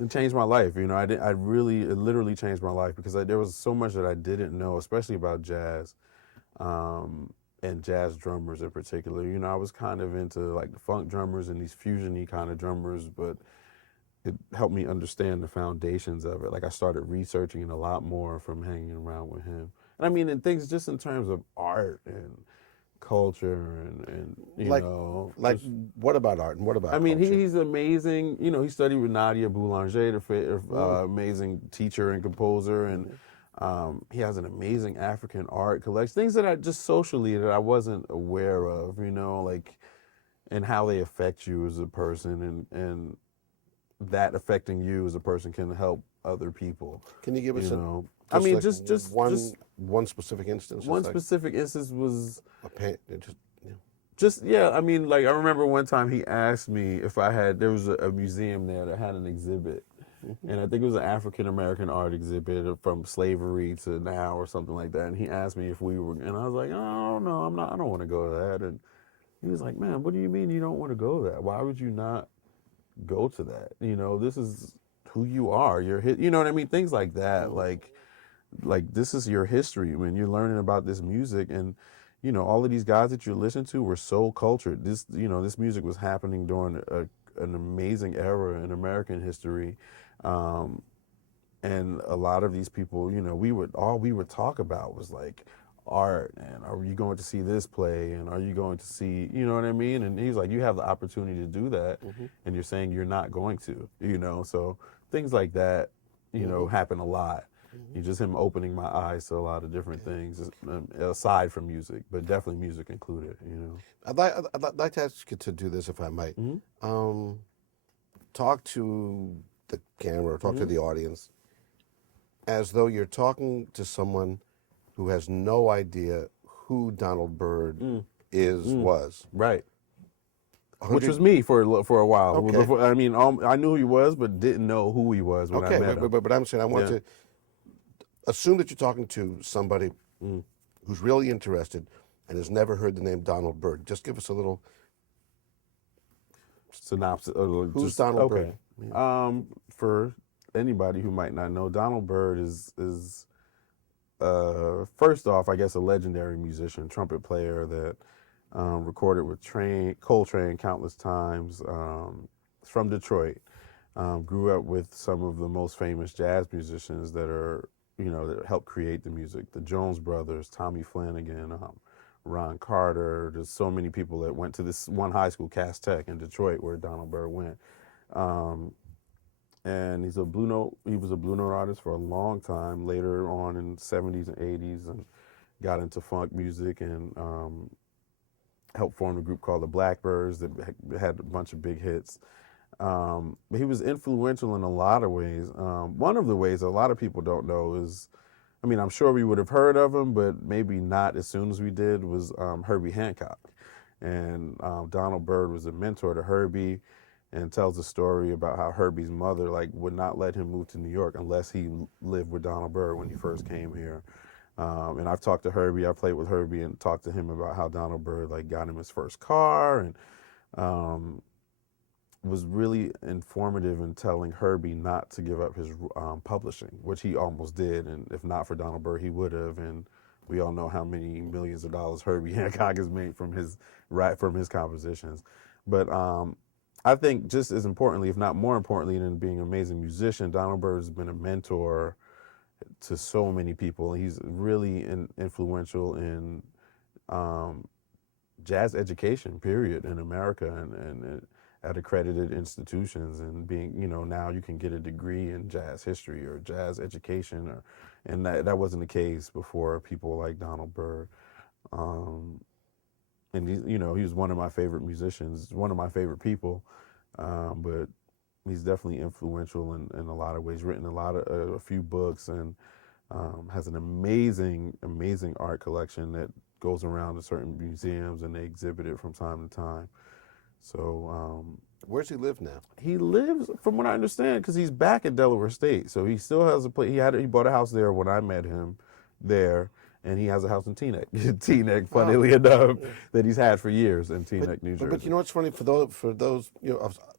it changed my life. It literally changed my life because there was so much that I didn't know, especially about jazz, and jazz drummers in particular. I was kind of into like the funk drummers and these fusion-y kind of drummers, but it helped me understand the foundations of it. Like, I started researching it a lot more from hanging around with him. And things just in terms of art and culture and what about art and what about culture? He's amazing. He studied with Nadia Boulanger, amazing teacher and composer, and he has an amazing African art collection. Things that I just socially that I wasn't aware of, and how they affect you as a person, and that affecting you as a person can help other people. Can you give us just one specific instance? One specific instance was I remember one time he asked me if there was a museum there that had an exhibit, and I think it was an African American art exhibit from slavery to now or something like that. And he asked me if we were, and I was like, oh, no, I don't want to go to that. And he was like, man, what do you mean you don't want to go to that? Why would you not go to that? This is who you are. You know what I mean? Things like that. Like this is your history when you're learning about this music, and all of these guys that you listen to were so cultured. This music was happening during an amazing era in American history, and a lot of these people, we would talk about was like art, and are you going to see this play, and are you going to see, you know what I mean? And he's like, you have the opportunity to do that, and you're saying you're not going to, so things like that, happen a lot. Just him opening my eyes to a lot of different things, aside from music, but definitely music included. I'd like to ask you to do this, if I might. Talk to the camera, talk to the audience, as though you're talking to someone who has no idea who Donald Byrd was. Right. Which 100 was me for a while. Okay. Before, I mean, I knew who he was, but didn't know who he was when I met him. but I'm saying I want Yeah. to assume that you're talking to somebody who's really interested and has never heard the name Donald Byrd. Just give us a little Synopsis. Who's Donald Byrd? For anybody who might not know, Donald Byrd is first off, I guess, a legendary musician, trumpet player that recorded with Coltrane countless times. From Detroit, grew up with some of the most famous jazz musicians that are, that helped create the music. The Jones Brothers, Tommy Flanagan, Ron Carter. There's so many people that went to this one high school, Cass Tech in Detroit, where Donald Byrd went. And he was a blue note artist for a long time. Later on in the 70s and 80s, and got into funk music and helped form a group called the Blackbirds that had a bunch of big hits. But he was influential in a lot of ways. One of the ways a lot of people don't know is, I mean, I'm sure we would have heard of him, but maybe not as soon as we did, was Herbie Hancock. And Donald Byrd was a mentor to Herbie, and tells a story about how Herbie's mother would not let him move to New York unless he lived with Donald Byrd when he first came here. And I've talked to Herbie, I played with Herbie and talked to him about how Donald Byrd got him his first car, and was really informative in telling Herbie not to give up his publishing, which he almost did, and if not for Donald Byrd, he would have. And we all know how many millions of dollars Herbie Hancock has made from his compositions. But I think just as importantly, if not more importantly than being an amazing musician, Donald Byrd has been a mentor to so many people. He's really influential in jazz education, period, in America, and at accredited institutions, and being, now you can get a degree in jazz history or jazz education, and that wasn't the case before people like Donald Byrd. And he was one of my favorite musicians, one of my favorite people, but he's definitely influential in a lot of ways. Written a few books, and has an amazing art collection that goes around to certain museums, and they exhibit it from time to time. So where's he live now? he lives, from what I understand, because he's back at Delaware State, so he still has a place. He bought a house there when I met him there. And he has a house in Teaneck, funnily enough, that he's had for years in Teaneck, New Jersey. But you know what's funny, for those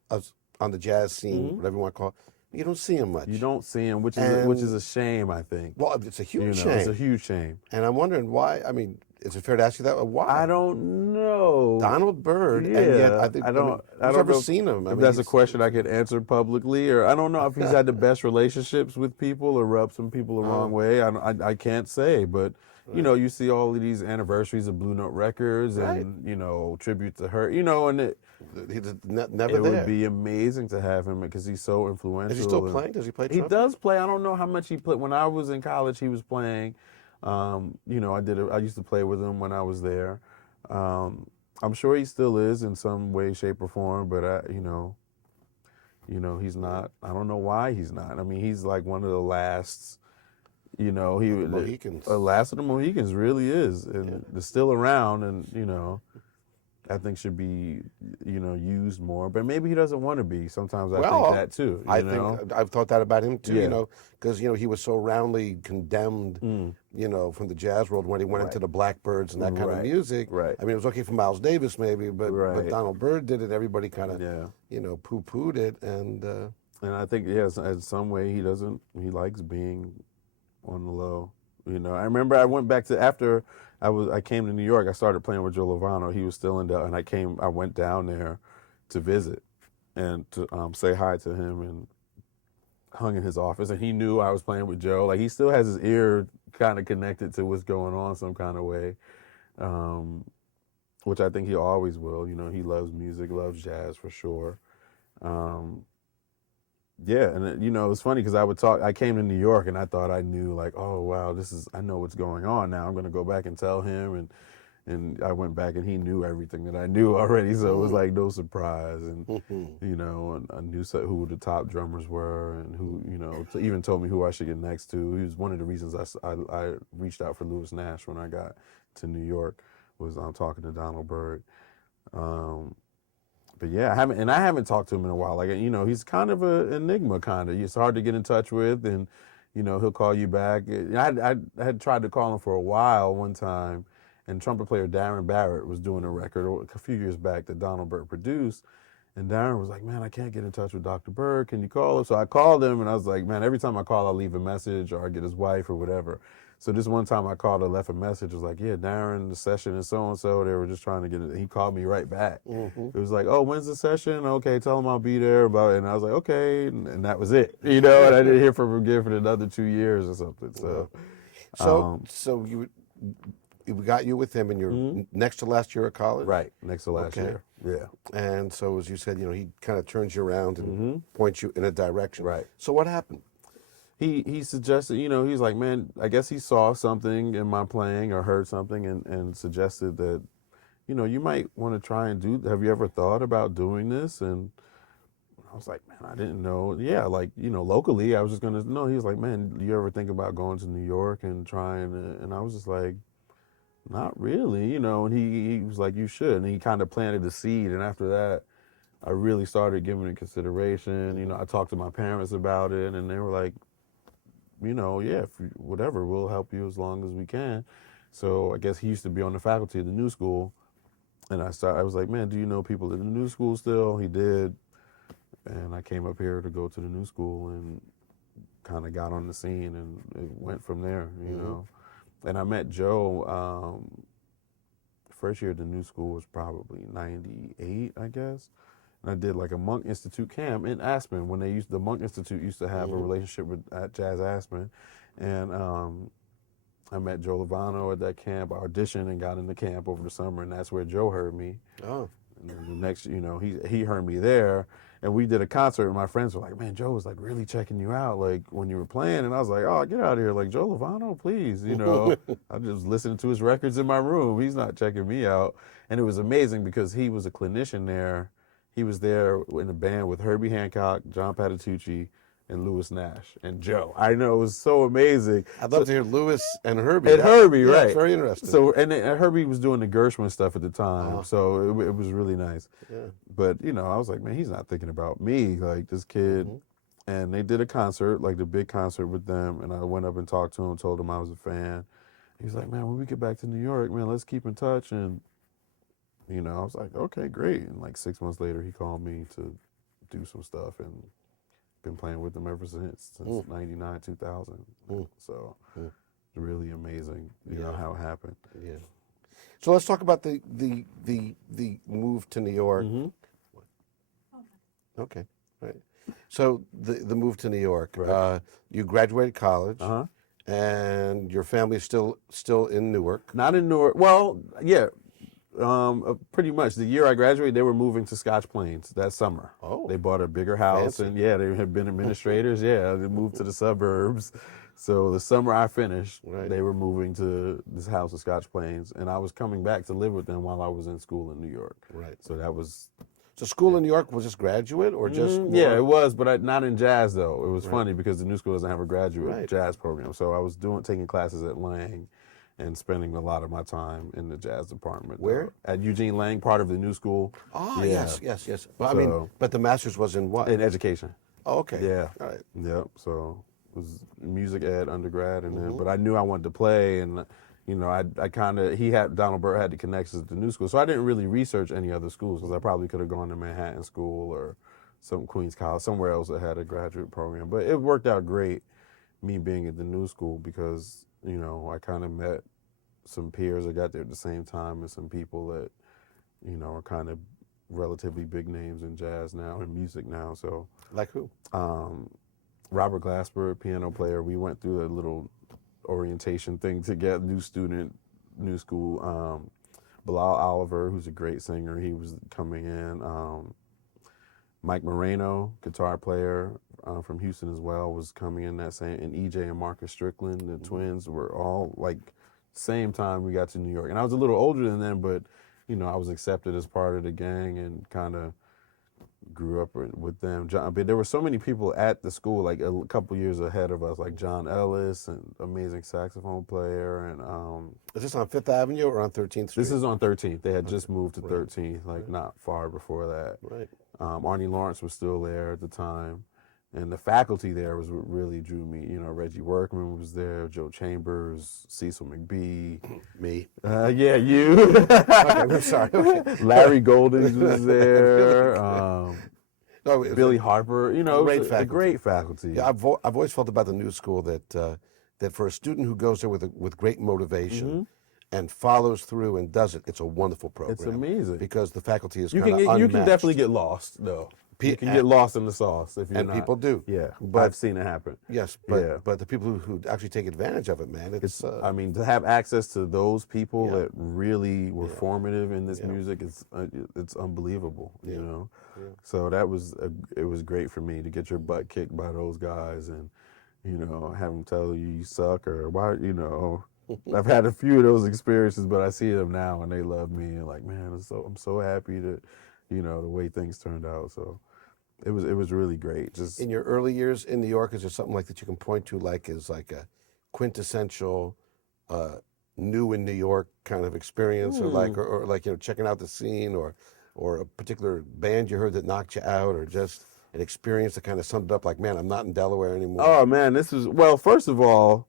us on the jazz scene, whatever you want to call it, you don't see him much. You don't see him, which is a shame, I think. Well, it's a huge shame. It's a huge shame. And I'm wondering why. I mean, is it fair to ask you that? Why? I don't know. Donald Byrd, Yeah, and yet I think I don't I've never know seen him. If that's a question I could answer publicly, or I don't know if he's had the best relationships with people or rubbed some people the wrong way. I can't say, but. Right. You see all of these anniversaries of Blue Note Records, and tribute to her. And he's never it there. would be amazing to have him because he's so influential. Is he still playing? Does he play trumpet? He does play. I don't know how much he played. When I was in college, he was playing. I used to play with him when I was there. I'm sure he still is in some way, shape, or form. But he's not. I don't know why he's not. I mean, he's like one of the last. Mohicans. Last of the Mohicans, really is, and they're still around, and I think should be used more. But maybe he doesn't want to be. Sometimes I think that too. Think I've thought that about him too. Because he was so roundly condemned, from the jazz world when he went into the Blackbirds and that kind of music. Right. I mean, it was okay for Miles Davis maybe, but Donald Byrd did it. Everybody kind of poo-pooed it, and I think in some way he likes being on the low. I remember I went back to, after I came to New York, I started playing with Joe Lovano. He was still in Delaware, and I went down there to visit and to say hi to him, and hung in his office, and he knew I was playing with Joe. He still has his ear kind of connected to what's going on some kind of way, which I think he always will. He loves music, loves jazz for sure. And it's funny because I came to New York and I thought I knew, oh wow, I know what's going on now. I'm going to go back and tell him, and I went back and he knew everything that I knew already, so it was no surprise. And and I knew who the top drummers were, and who even told me who I should get next to. He was one of the reasons I reached out for Lewis Nash when I got to New York, was talking to Donald Byrd. But yeah, I haven't talked to him in a while. Like, you know, he's kind of an enigma, kind of. It's hard to get in touch with, and you know, he'll call you back. I had tried to call him for a while one time, and trumpet player Darren Barrett was doing a record a few years back that Donald Byrd produced. And Darren was like, man, I can't get in touch with Dr. Byrd. Can you call him? So I called him, and I was like, man, every time I call, I'll leave a message or I get his wife or whatever. So this one time I called and left a message. It was like, yeah, Darren, the session is so-and-so. They were just trying to get it. He called me right back. It was like, oh, when's the session? Okay, tell him I'll be there. And I was like, okay. And that was it. You know, and I didn't hear from him again for another 2 years or something. So we got you with him in your next to last year of college? Right, next to last year. Yeah. And so, as you said, you know, he kind of turns you around and points you in a direction. Right. So what happened? He suggested, you know, he's like, man, I guess he saw something in my playing or heard something and suggested that, you know, you might want to try and have you ever thought about doing this? And I was like, man, I didn't know. Yeah, like, you know, locally, I was just going to know. He was like, man, do you ever think about going to New York and trying? And I was just like, not really, you know. And he was like, you should. And he kind of planted the seed. And after that, I really started giving it consideration. You know, I talked to my parents about it, and they were like, you know, yeah, whatever, we'll help you as long as we can. So I guess he used to be on the faculty of the new school. And I was like, man, do you know people in the new school still? He did. And I came up here to go to the new school and kind of got on the scene, and it went from there, you know. And I met Joe, first year at the new school was probably 98, I guess. And I did like a Monk Institute camp in Aspen when the Monk Institute used to have a relationship with Jazz Aspen. And I met Joe Lovano at that camp. I auditioned and got into camp over the summer, and that's where Joe heard me. Oh. And then the next, you know, he heard me there, and we did a concert, and my friends were like, man, Joe was like really checking you out, like when you were playing. And I was like, oh, get out of here. Like, Joe Lovano, please, you know. I just listening to his records in my room. He's not checking me out. And it was amazing because he was a clinician there. He was there in a band with Herbie Hancock, John Patitucci, and Louis Nash, and Joe. I know, it was so amazing. I'd love to hear Louis and Herbie. And Herbie, right. It's very interesting. So, and Herbie was doing the Gershwin stuff at the time, so it was really nice. Yeah. But, you know, I was like, man, he's not thinking about me, like this kid. And they did a concert, like the big concert with them, and I went up and talked to him, told him I was a fan. He was like, man, when we get back to New York, man, let's keep in touch. And, you know, I was like, okay, great. And like 6 months later, he called me to do some stuff, and been playing with them ever since 99, 2000. So it's really amazing, you know, how it happened. Yeah. So let's talk about the move to New York. Okay, right. So the move to New York. Right. You graduated college, and your family's still in Newark. Not in Newark. Well, yeah. Pretty much. The year I graduated, they were moving to Scotch Plains that summer. Oh. They bought a bigger house. Fancy. And yeah, they had been administrators. Yeah, they moved to the suburbs. So the summer I finished, they were moving to this house in Scotch Plains, and I was coming back to live with them while I was in school in New York. Right. So that was... So school in New York was just graduate or just... Yeah, it was, but not in jazz, though. It was funny because the new school doesn't have a graduate jazz program. So I was taking classes at Lang and spending a lot of my time in the jazz department. Where? At Eugene Lang, part of the new school. Oh, yeah. yes. Well, I mean, but the master's was in what? In education. Oh, okay. Yeah. All right. Yep. So it was music ed undergrad, and then, but I knew I wanted to play, and you know, I kind of, Donald Byrd had the connections at the new school, so I didn't really research any other schools because I probably could have gone to Manhattan School or some Queens College, somewhere else that had a graduate program. But it worked out great, me being at the new school, because, you know, I kind of met some peers that got there at the same time and some people that, you know, are kind of relatively big names in jazz now and music now. So, like who? Robert Glasper, piano player. We went through a little orientation thing together, new school. Bilal Oliver, who's a great singer, he was coming in. Mike Moreno, guitar player from Houston as well, was coming in that same, and EJ and Marcus Strickland, the twins, were all like same time we got to New York. And I was a little older than them, but, you know, I was accepted as part of the gang and kind of grew up with them. But there were so many people at the school, like a couple years ahead of us, like John Ellis, and amazing saxophone player, and Is this on Fifth Avenue or on 13th Street? this is on 13th. They had just moved to 13th, like not far before that. Right. Arnie Lawrence was still there at the time, and the faculty there was what really drew me. You know, Reggie Workman was there, Joe Chambers, Cecil McBee. Me. Yeah, you. Okay, I'm sorry. Okay. Larry Goldings was there. No, it was Billy Harper. You know, great it was a faculty. great faculty. Yeah, I've always felt about the new school that for a student who goes there with great motivation and follows through and does it, it's a wonderful program. It's amazing because the faculty is You kind of can unmatched. you can definitely get lost though. You can get lost in the sauce if you're and not. people do. Yeah, But- I've seen it happen. Yes, but the people who actually take advantage of it, man, it's I mean, to have access to those people that really were formative in this music, it's unbelievable. You know, so it was great for me to get your butt kicked by those guys and have them tell you suck or why I've had a few of those experiences, but I see them now and they love me and like, man, I'm so happy that the way things turned out. So it was really great. Just in your early years in New York, is there something like that you can point to, like is like a quintessential new in New York kind of experience, or like checking out the scene, or a particular band you heard that knocked you out, or just an experience that kind of summed up, like, man, I'm not in Delaware anymore. Oh man, first of all,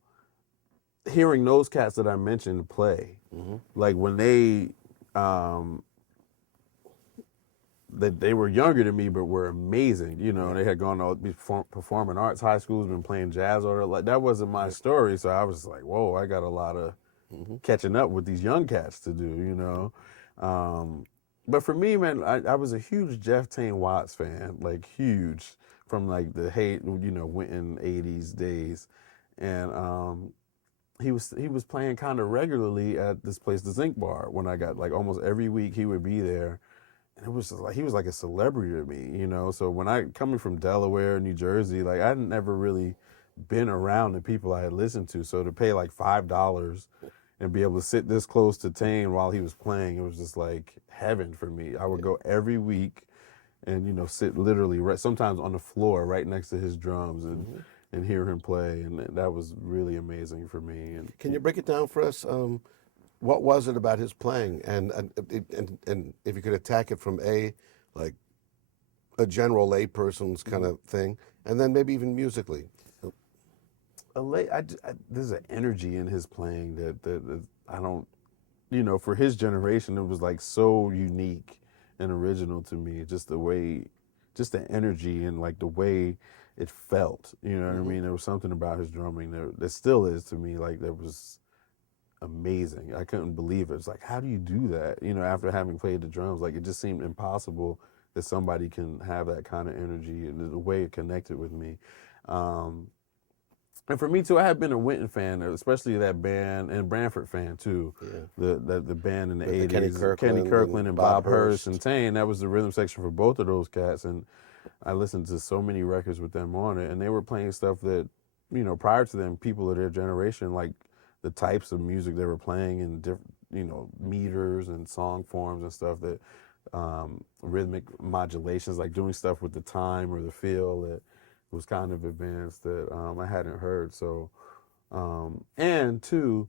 hearing those cats that I mentioned play, like when they were younger than me, but were amazing. They had gone to these performing arts high schools, been playing jazz or like that wasn't my story. So I was like, whoa, I got a lot of catching up with these young cats to do. But for me, man, I was a huge Jeff Tain Watts fan, like huge, from like the Winton 80s days, and he was playing kind of regularly at this place, the Zinc Bar, when I got like almost every week he would be there. And it was just like he was like a celebrity to me, So when coming from Delaware, New Jersey, like I'd never really been around the people I had listened to. So to pay like $5 and be able to sit this close to Tain while he was playing, it was just like heaven for me. I would go every week and sit literally sometimes on the floor right next to his drums and hear him play, and that was really amazing for me. And Can you break it down for us? What was it about his playing, and if you could attack it from like a general layperson's kind of thing, and then maybe even musically. There's an energy in his playing that I don't, for his generation, it was like so unique and original to me. Just the energy and like the way it felt. You know what I mean? There was something about his drumming that still is to me. Like that was amazing. I couldn't believe it. It's like, how do you do that? After having played the drums, like it just seemed impossible that somebody can have that kind of energy and the way it connected with me. And for me too, I have been a Winton fan, especially that band, and Branford fan too. Yeah. The band in the With 80s, Kenny Kirkland and Bob Hurst and Tain. That was the rhythm section for both of those cats, and I listened to so many records with them on it, and they were playing stuff that, prior to them, people of their generation, like the types of music they were playing in different, meters and song forms and stuff that, rhythmic modulations, like doing stuff with the time or the feel that was kind of advanced that I hadn't heard. So, and two,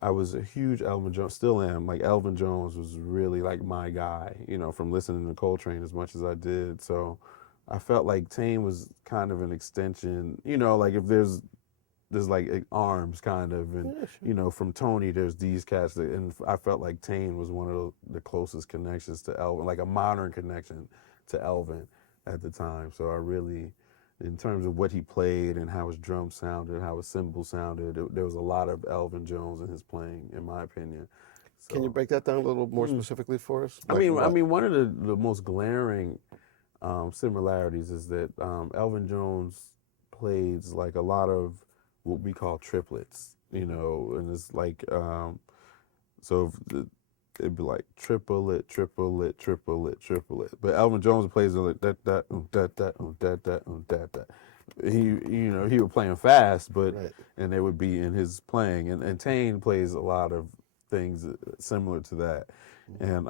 I was a huge Elvin Jones, still am. Like Elvin Jones was really like my guy, from listening to Coltrane as much as I did. So I felt like Tain was kind of an extension, like if there's like arms kind of, and from Tony there's these cats and I felt like Tain was one of the closest connections to Elvin, like a modern connection to Elvin at the time. So I really, in terms of what he played and how his drums sounded, how his cymbals sounded, there was a lot of Elvin Jones in his playing, in my opinion. So, Can you break that down a little more specifically for us? I mean, one of the most glaring similarities is that Elvin Jones plays like a lot of what we call triplets, and it's like, so it'd be like triplet, triplet, triplet, triplet. But Elvin Jones plays like that, that. He was playing fast, but and they would be in his playing, and Tain plays a lot of things similar to that, and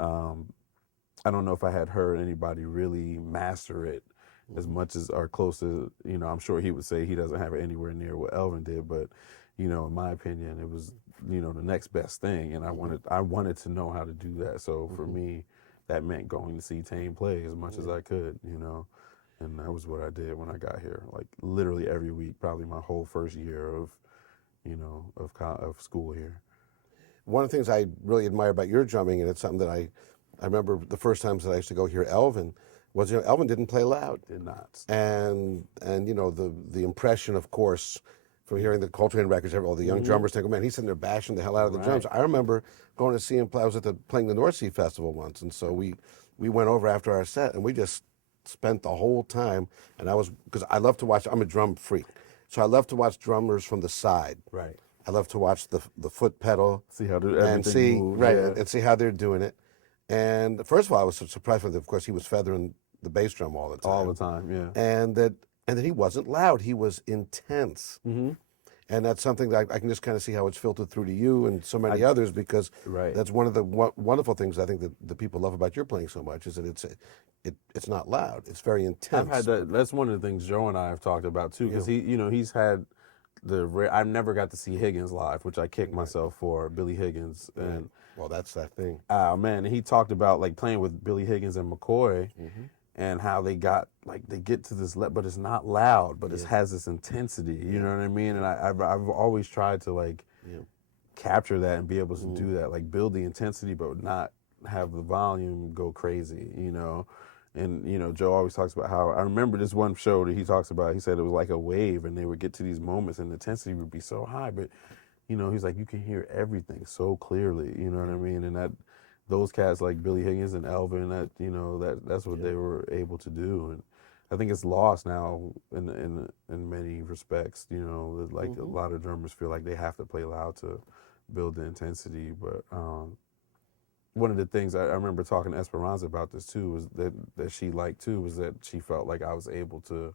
I don't know if I had heard anybody really master it as much as or close to, I'm sure he would say he doesn't have it anywhere near what Elvin did, but, in my opinion, it was, the next best thing. And I wanted to know how to do that. So for me, that meant going to see Tane play as much as I could, and that was what I did when I got here. Like literally every week, probably my whole first year of, of school here. One of the things I really admire about your drumming, and it's something that I remember the first times that I used to go hear Elvin, was Elvin didn't play loud. Did not. And the impression, of course, from hearing the Coltrane records, all the young drummers think, oh man, he's sitting there bashing the hell out of the drums. I remember going to see him play. I was playing the North Sea Festival once, and so we went over after our set, and we just spent the whole time. And because I love to watch. I'm a drum freak, so I love to watch drummers from the side. Right. I love to watch the foot pedal, see how everything moves, and see how they're doing it. And first of all, I was surprised when, of course, he was feathering the bass drum all the time. All the time, yeah. And that he wasn't loud; he was intense. Mm-hmm. And that's something that I can just kind of see how it's filtered through to you and so many others, because that's one of the wonderful things I think that the people love about your playing so much is that it's not loud; it's very intense. I've had that. That's one of the things Joe and I have talked about too, because he's had. I never got to see Higgins live, which I kicked myself for, Billy Higgins. And well, that's that thing. Man, he talked about like playing with Billy Higgins and McCoy, and how they get to this, but it's not loud, but it has this intensity. You know what I mean? And I've always tried to capture that and be able to do that, like build the intensity, but not have the volume go crazy. And, Joe always talks about how, I remember this one show that he talks about, he said it was like a wave and they would get to these moments and the intensity would be so high, but, he's like, you can hear everything so clearly, you know what I mean? And those cats like Billy Higgins and Elvin, that's what they were able to do. And I think it's lost now in many respects, like a lot of drummers feel like they have to play loud to build the intensity, but, one of the things I remember talking to Esperanza about this too was that she liked too was that she felt like I was able to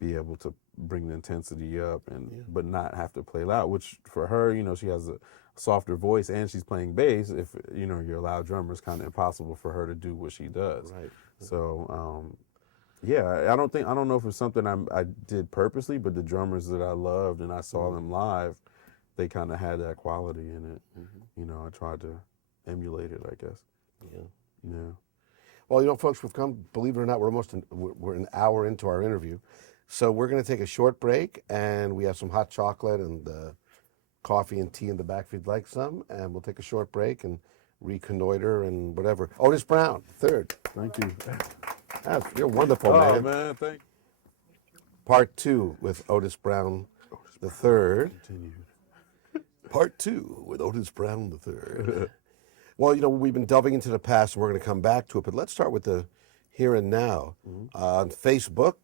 be able to bring the intensity up but not have to play loud, which for her, she has a softer voice and she's playing bass. If you're a loud drummer, it's kind of impossible for her to do what she does. Right. So I don't know if it's something I did purposely, but the drummers that I loved and I saw them live, they kind of had that quality in it. I tried to emulate it, I guess. Yeah. Well, folks, we've come, believe it or not, we're an hour into our interview. So we're going to take a short break, and we have some hot chocolate and coffee and tea in the back if you'd like some, and we'll take a short break and reconnoiter and whatever. Otis Brown, third. Thank you. You're wonderful, man. Oh, man, thank you. Part 2 with Otis Brown the third. Continued. Part 2 with Otis Brown the third. Well, we've been delving into the past, and we're going to come back to it, but let's start with the here and now. On Facebook,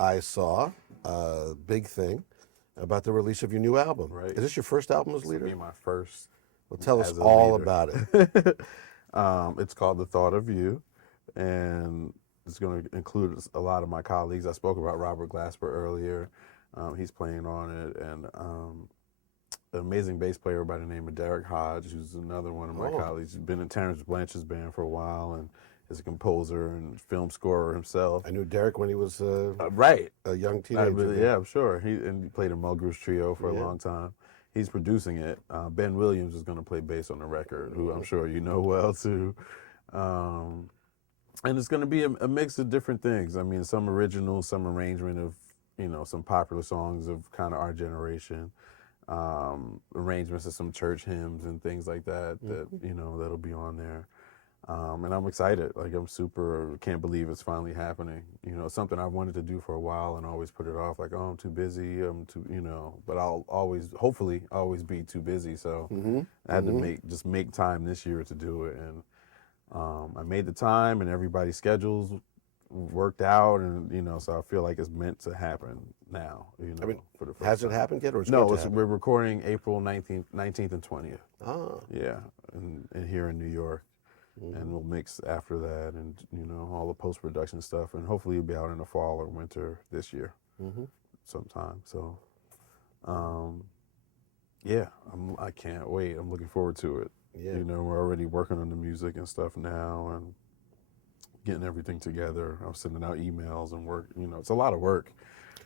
I saw a big thing about the release of your new album. Right. Is this your first album as leader? It's my first. Well, tell us all about it. It's called The Thought of You, and it's going to include a lot of my colleagues. I spoke about Robert Glasper earlier. He's playing on it, and an amazing bass player by the name of Derek Hodge, who's another one of my colleagues. He's been in Terrence Blanchard's band for a while and is a composer and film scorer himself. I knew Derek when he was a young teenager. I'm sure. He played in Mulgrews Trio for a long time. He's producing it. Ben Williams is going to play bass on the record, who I'm sure you know well too. And it's going to be a mix of different things. I mean, some original, some arrangement of, some popular songs of kind of our generation. Arrangements of some church hymns and things like that that'll be on there. And I'm excited. Like, can't believe it's finally happening. It's something I've wanted to do for a while and always put it off. Like, I'm too busy. But I'll hopefully always be too busy. So I had to make time this year to do it. And I made the time, and everybody's schedules worked out, and so I feel like it's meant to happen now. For the first has it time. happened yet, or we're recording April 19th and 20th. Oh, yeah, and here in New York, and we'll mix after that, and all the post production stuff, and hopefully it'll be out in the fall or winter this year, sometime. So, I can't wait. I'm looking forward to it. Yeah, we're already working on the music and stuff now, and getting everything together. I was sending out emails and work. It's a lot of work.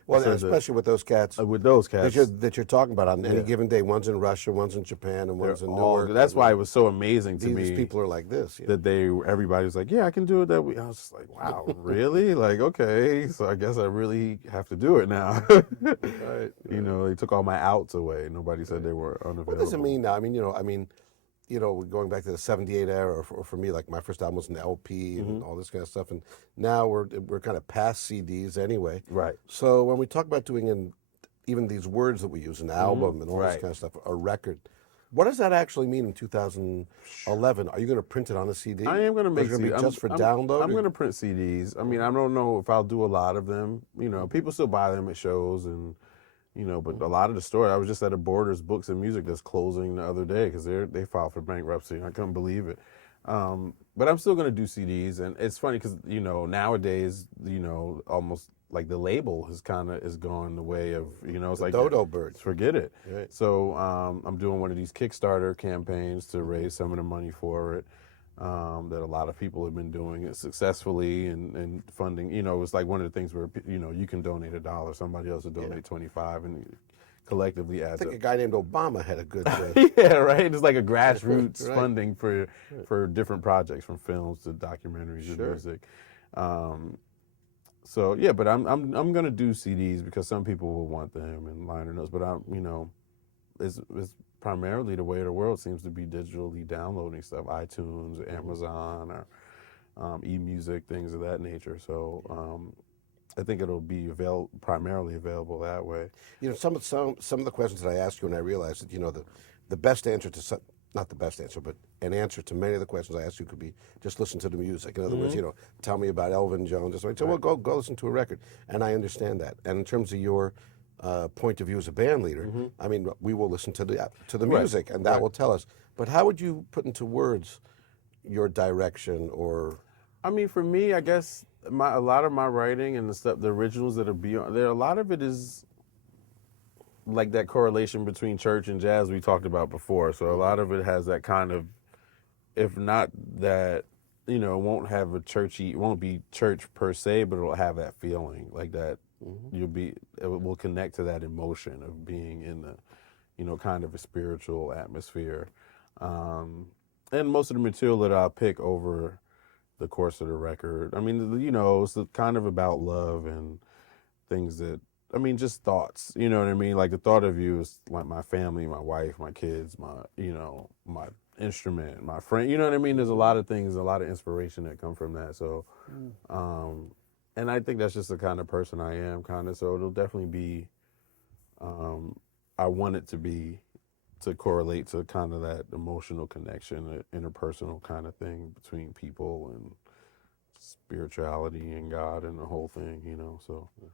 Well, So especially with those cats with those cats that you're talking about on any given day. One's in Russia, one's in Japan, and one's in Newark. That's why it was so amazing to me. These people are like this. That everybody was like, yeah, I can do it that week. I was just like, wow, really? Like, okay, so I guess I really have to do it now. Right. They took all my outs away. Nobody said they were unavailable. What does it mean now? I mean, going back to the '78 era, or for me, like my first album was an LP and all this kind of stuff, and now we're kind of past CDs anyway. Right. So when we talk about doing even these words that we use, an album and all this kind of stuff, a record, what does that actually mean in 2011? Are you going to print it on a CD? I am going to make CDs just for download. I'm going to print CDs. I mean, I don't know if I'll do a lot of them. People still buy them at shows and. But a lot of the stores, I was just at a Borders Books and Music that's closing the other day because they filed for bankruptcy. I couldn't believe it. But I'm still going to do CDs. And it's funny because, nowadays, almost like the label is gone the way of, it's like dodo birds. Forget it. Right. So I'm doing one of these Kickstarter campaigns to raise some of the money for it. That a lot of people have been doing it successfully and funding. It's like one of the things where you can donate $1, somebody else will donate 25, and collectively adds up. I think a guy named Obama had a good. Yeah, right. It's like a grassroots funding for different projects, from films to documentaries to music. So yeah, but I'm gonna do CDs because some people will want them and liner notes. But it's primarily the way of the world seems to be digitally downloading stuff, iTunes, Amazon, or e-music, things of that nature. So I think it'll be primarily available that way. Some of the questions that I asked you, and I realized that the best answer to not the best answer, but an answer to many of the questions I asked you could be just listen to the music. In other words, tell me about Elvin Jones. So I said, well, go listen to a record, and I understand that. And in terms of your point of view as a band leader, I mean, we will listen to the music, and that will tell us. But how would you put into words your direction, or? I mean, for me, I guess a lot of my writing and the originals that are beyond there, a lot of it is like that correlation between church and jazz we talked about before. So a lot of it has that kind of, if not that, it won't have it won't be church per se, but it'll have that feeling like that. It will connect to that emotion of being in the, kind of a spiritual atmosphere. And most of the material that I'll pick over the course of the record, I mean, it's kind of about love and things that, I mean, just thoughts, you know what I mean? Like the thought of you is like my family, my wife, my kids, my instrument, my friend, you know what I mean? There's a lot of things, a lot of inspiration that come from that. So, and I think that's just the kind of person I am, kind of. So it'll definitely be, I want it to correlate to kind of that emotional connection, interpersonal kind of thing between people and spirituality and God and the whole thing, So I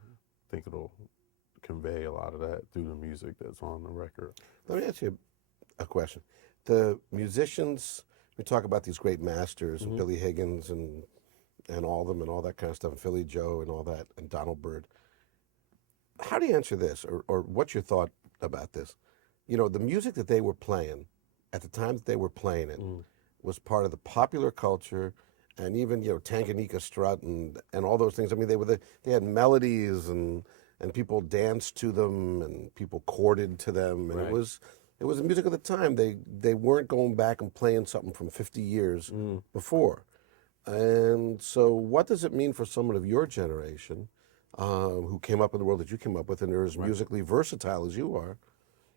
think it'll convey a lot of that through the music that's on the record. Let me ask you a question. The musicians, we talk about these great masters, Billy Higgins and all of them and all that kind of stuff, and Philly Joe and all that, and Donald Byrd. How do you answer this, or what's your thought about this? The music that they were playing at the time that they were playing it was part of the popular culture, and even Tanganyika Strut and all those things. I mean, they had melodies and people danced to them and people courted to them, and it was the music of the time. They weren't going back and playing something from 50 years before. And so what does it mean for someone of your generation who came up in the world that you came up with and are as musically versatile as you are,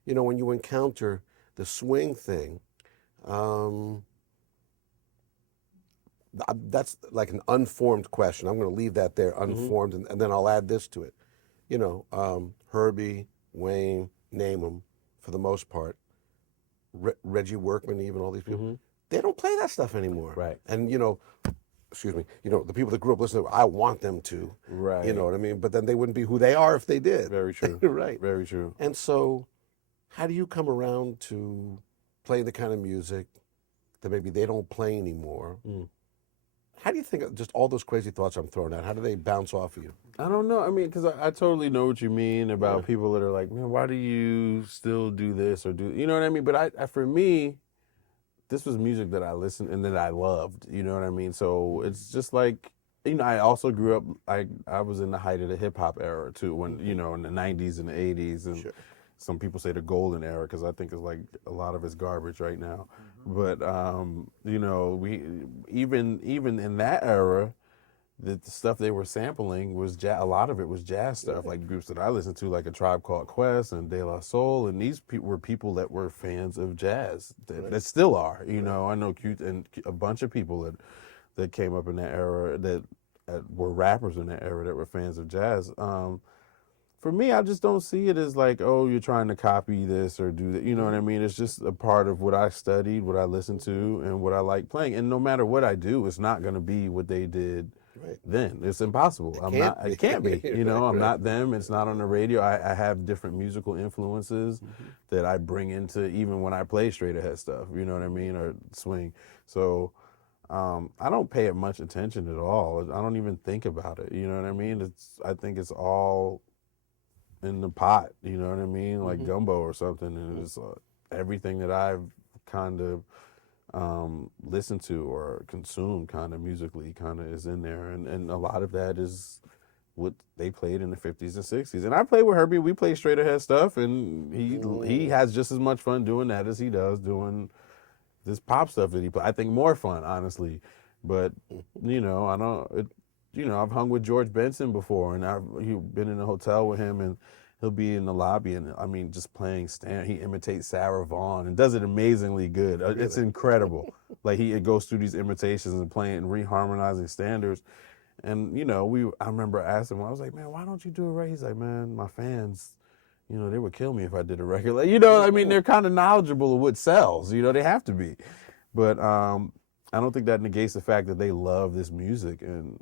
when you encounter the swing thing, that's like an unformed question. I'm going to leave that there, unformed, and then I'll add this to it. Herbie, Wayne, name them, for the most part, Reggie Workman, even all these people, they don't play that stuff anymore. Right. And, excuse me, the people that grew up listening, I want them to. Right. You know what I mean? But then they wouldn't be who they are if they did. Very true. Right. Very true. And so how do you come around to play the kind of music that maybe they don't play anymore? How do you think just all those crazy thoughts I'm throwing out, how do they bounce off of you? I don't know. I mean, because I totally know what you mean about people that are like, man, why do you still do this or do, you know what I mean? But I for me, this was music that I listened and that I loved, you know what I mean? So it's just like, I also grew up. I was in the height of the hip hop era too, when in the '90s and the '80s, and Sure. some people say the golden era because I think it's like a lot of it's garbage right now. But we even in that era, the stuff they were sampling was a lot of it was jazz stuff, like groups that I listened to, like A Tribe Called Quest and De La Soul, and these were people that were fans of jazz that still are. I know cute and a bunch of people that came up in that era that were rappers in that era that were fans of jazz. For me, I just don't see it as like, oh, you're trying to copy this or do that. You know what I mean? It's just a part of what I studied, what I listened to, and what I like playing. And no matter what I do, it's not going to be what they did then. It's impossible. It can't be. I'm not them. It's not on the radio. I have different musical influences that I bring into even when I play straight ahead stuff. You know what I mean? Or swing. So I don't pay it much attention at all. I don't even think about it. You know what I mean? I think it's all in the pot, you know what I mean, like gumbo or something, and it's everything that I've kind of listened to or consumed kind of musically kind of is in there, and a lot of that is what they played in the 50s and 60s. And I play with Herbie, we play straight ahead stuff, and he has just as much fun doing that as he does doing this pop stuff that he plays. I think more fun, honestly, but I don't. I've hung with George Benson before, and I've been in a hotel with him, and he'll be in the lobby, and I mean, just playing he imitates Sarah Vaughan and does it amazingly good. Really? It's incredible. Like he goes through these imitations and playing and reharmonizing standards. And I remember asking him, I was like, man, why don't you do it right? He's like, man, my fans, they would kill me if I did a record. Like, I mean, they're kind of knowledgeable of what sells. They have to be. But I don't think that negates the fact that they love this music and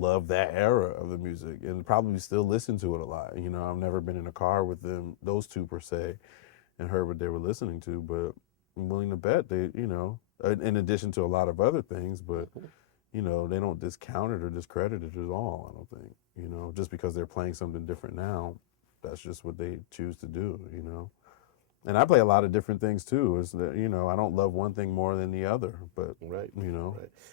love that era of the music and probably still listen to it a lot. I've never been in a car with them, those two per se, and heard what they were listening to, but I'm willing to bet they, in addition to a lot of other things, but, they don't discount it or discredit it at all, I don't think, just because they're playing something different now, that's just what they choose to do, And I play a lot of different things too. Is that I don't love one thing more than the other, but Right.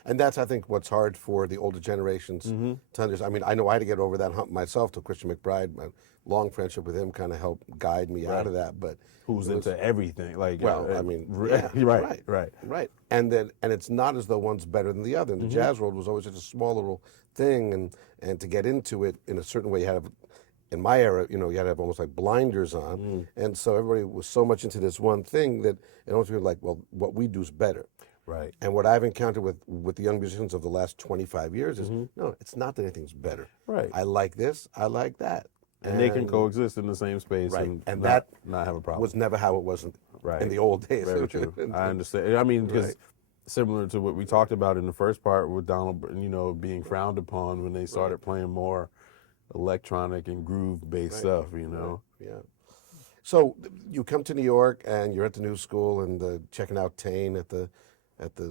And that's, I think, what's hard for the older generations to understand. I mean, I know I had to get over that hump myself till Christian McBride. My long friendship with him kind of helped guide me out of that. But who's into everything? Like, I mean, yeah, right. And it's not as though one's better than the other. And the jazz world was always just a small little thing, and to get into it in a certain way, you had to. In my era, you had to have almost like blinders on, and so everybody was so much into this one thing that it almost feels like, well, what we do is better. Right. And what I've encountered with the young musicians of the last 25 years is, no, it's not that anything's better. Right. I like this, I like that. And they can coexist in the same space and that not have a problem. was never how it was in the old days. Very true. I understand. I mean, because similar to what we talked about in the first part with Donald, being frowned upon when they started playing more electronic and groove-based stuff, Yeah. So you come to New York and you're at the New School and checking out Tane at the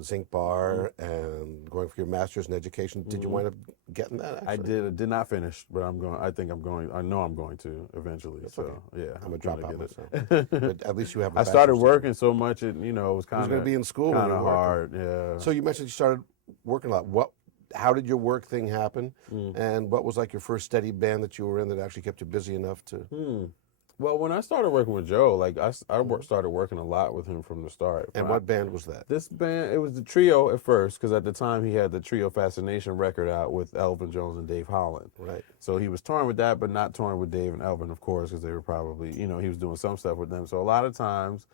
Zinc Bar and going for your master's in education. Did you wind up getting that? Actually? I did. I did not finish, but I'm going. I think I'm going. I know I'm going to eventually. That's so okay. yeah, I'm a dropout myself. it. But at least you have. I started working so much, it was kind of going to be in school. Kind of hard. Yeah. So you mentioned you started working a lot. How did your work thing happen? And what was like your first steady band that you were in that actually kept you busy enough to? Well, when I started working with Joe, like I started working a lot with him from the start. And what band was that? This band, it was the Trio at first, because at the time he had the Trio Fascination record out with Elvin Jones and Dave Holland. Right. So he was touring with that, but not touring with Dave and Elvin, of course, because they were probably, he was doing some stuff with them. So a lot of times,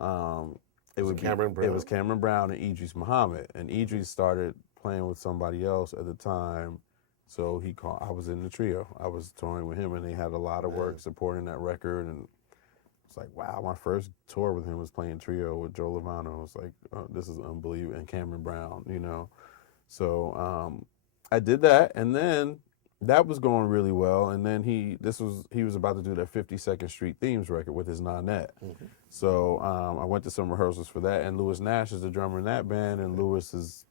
it was Cameron Brown. It was Cameron Brown and Idris Muhammad, and Idris started playing with somebody else at the time. So he called. I was in the Trio. I was touring with him, and they had a lot of work supporting that record. And it's like, wow, my first tour with him was playing Trio with Joe Lovano. It's like, oh, this is unbelievable. And Cameron Brown, So I did that, and then that was going really well. And then he was about to do that 52nd Street Themes record with his Nanette. So I went to some rehearsals for that, and Louis Nash is the drummer in that band, and Louis is.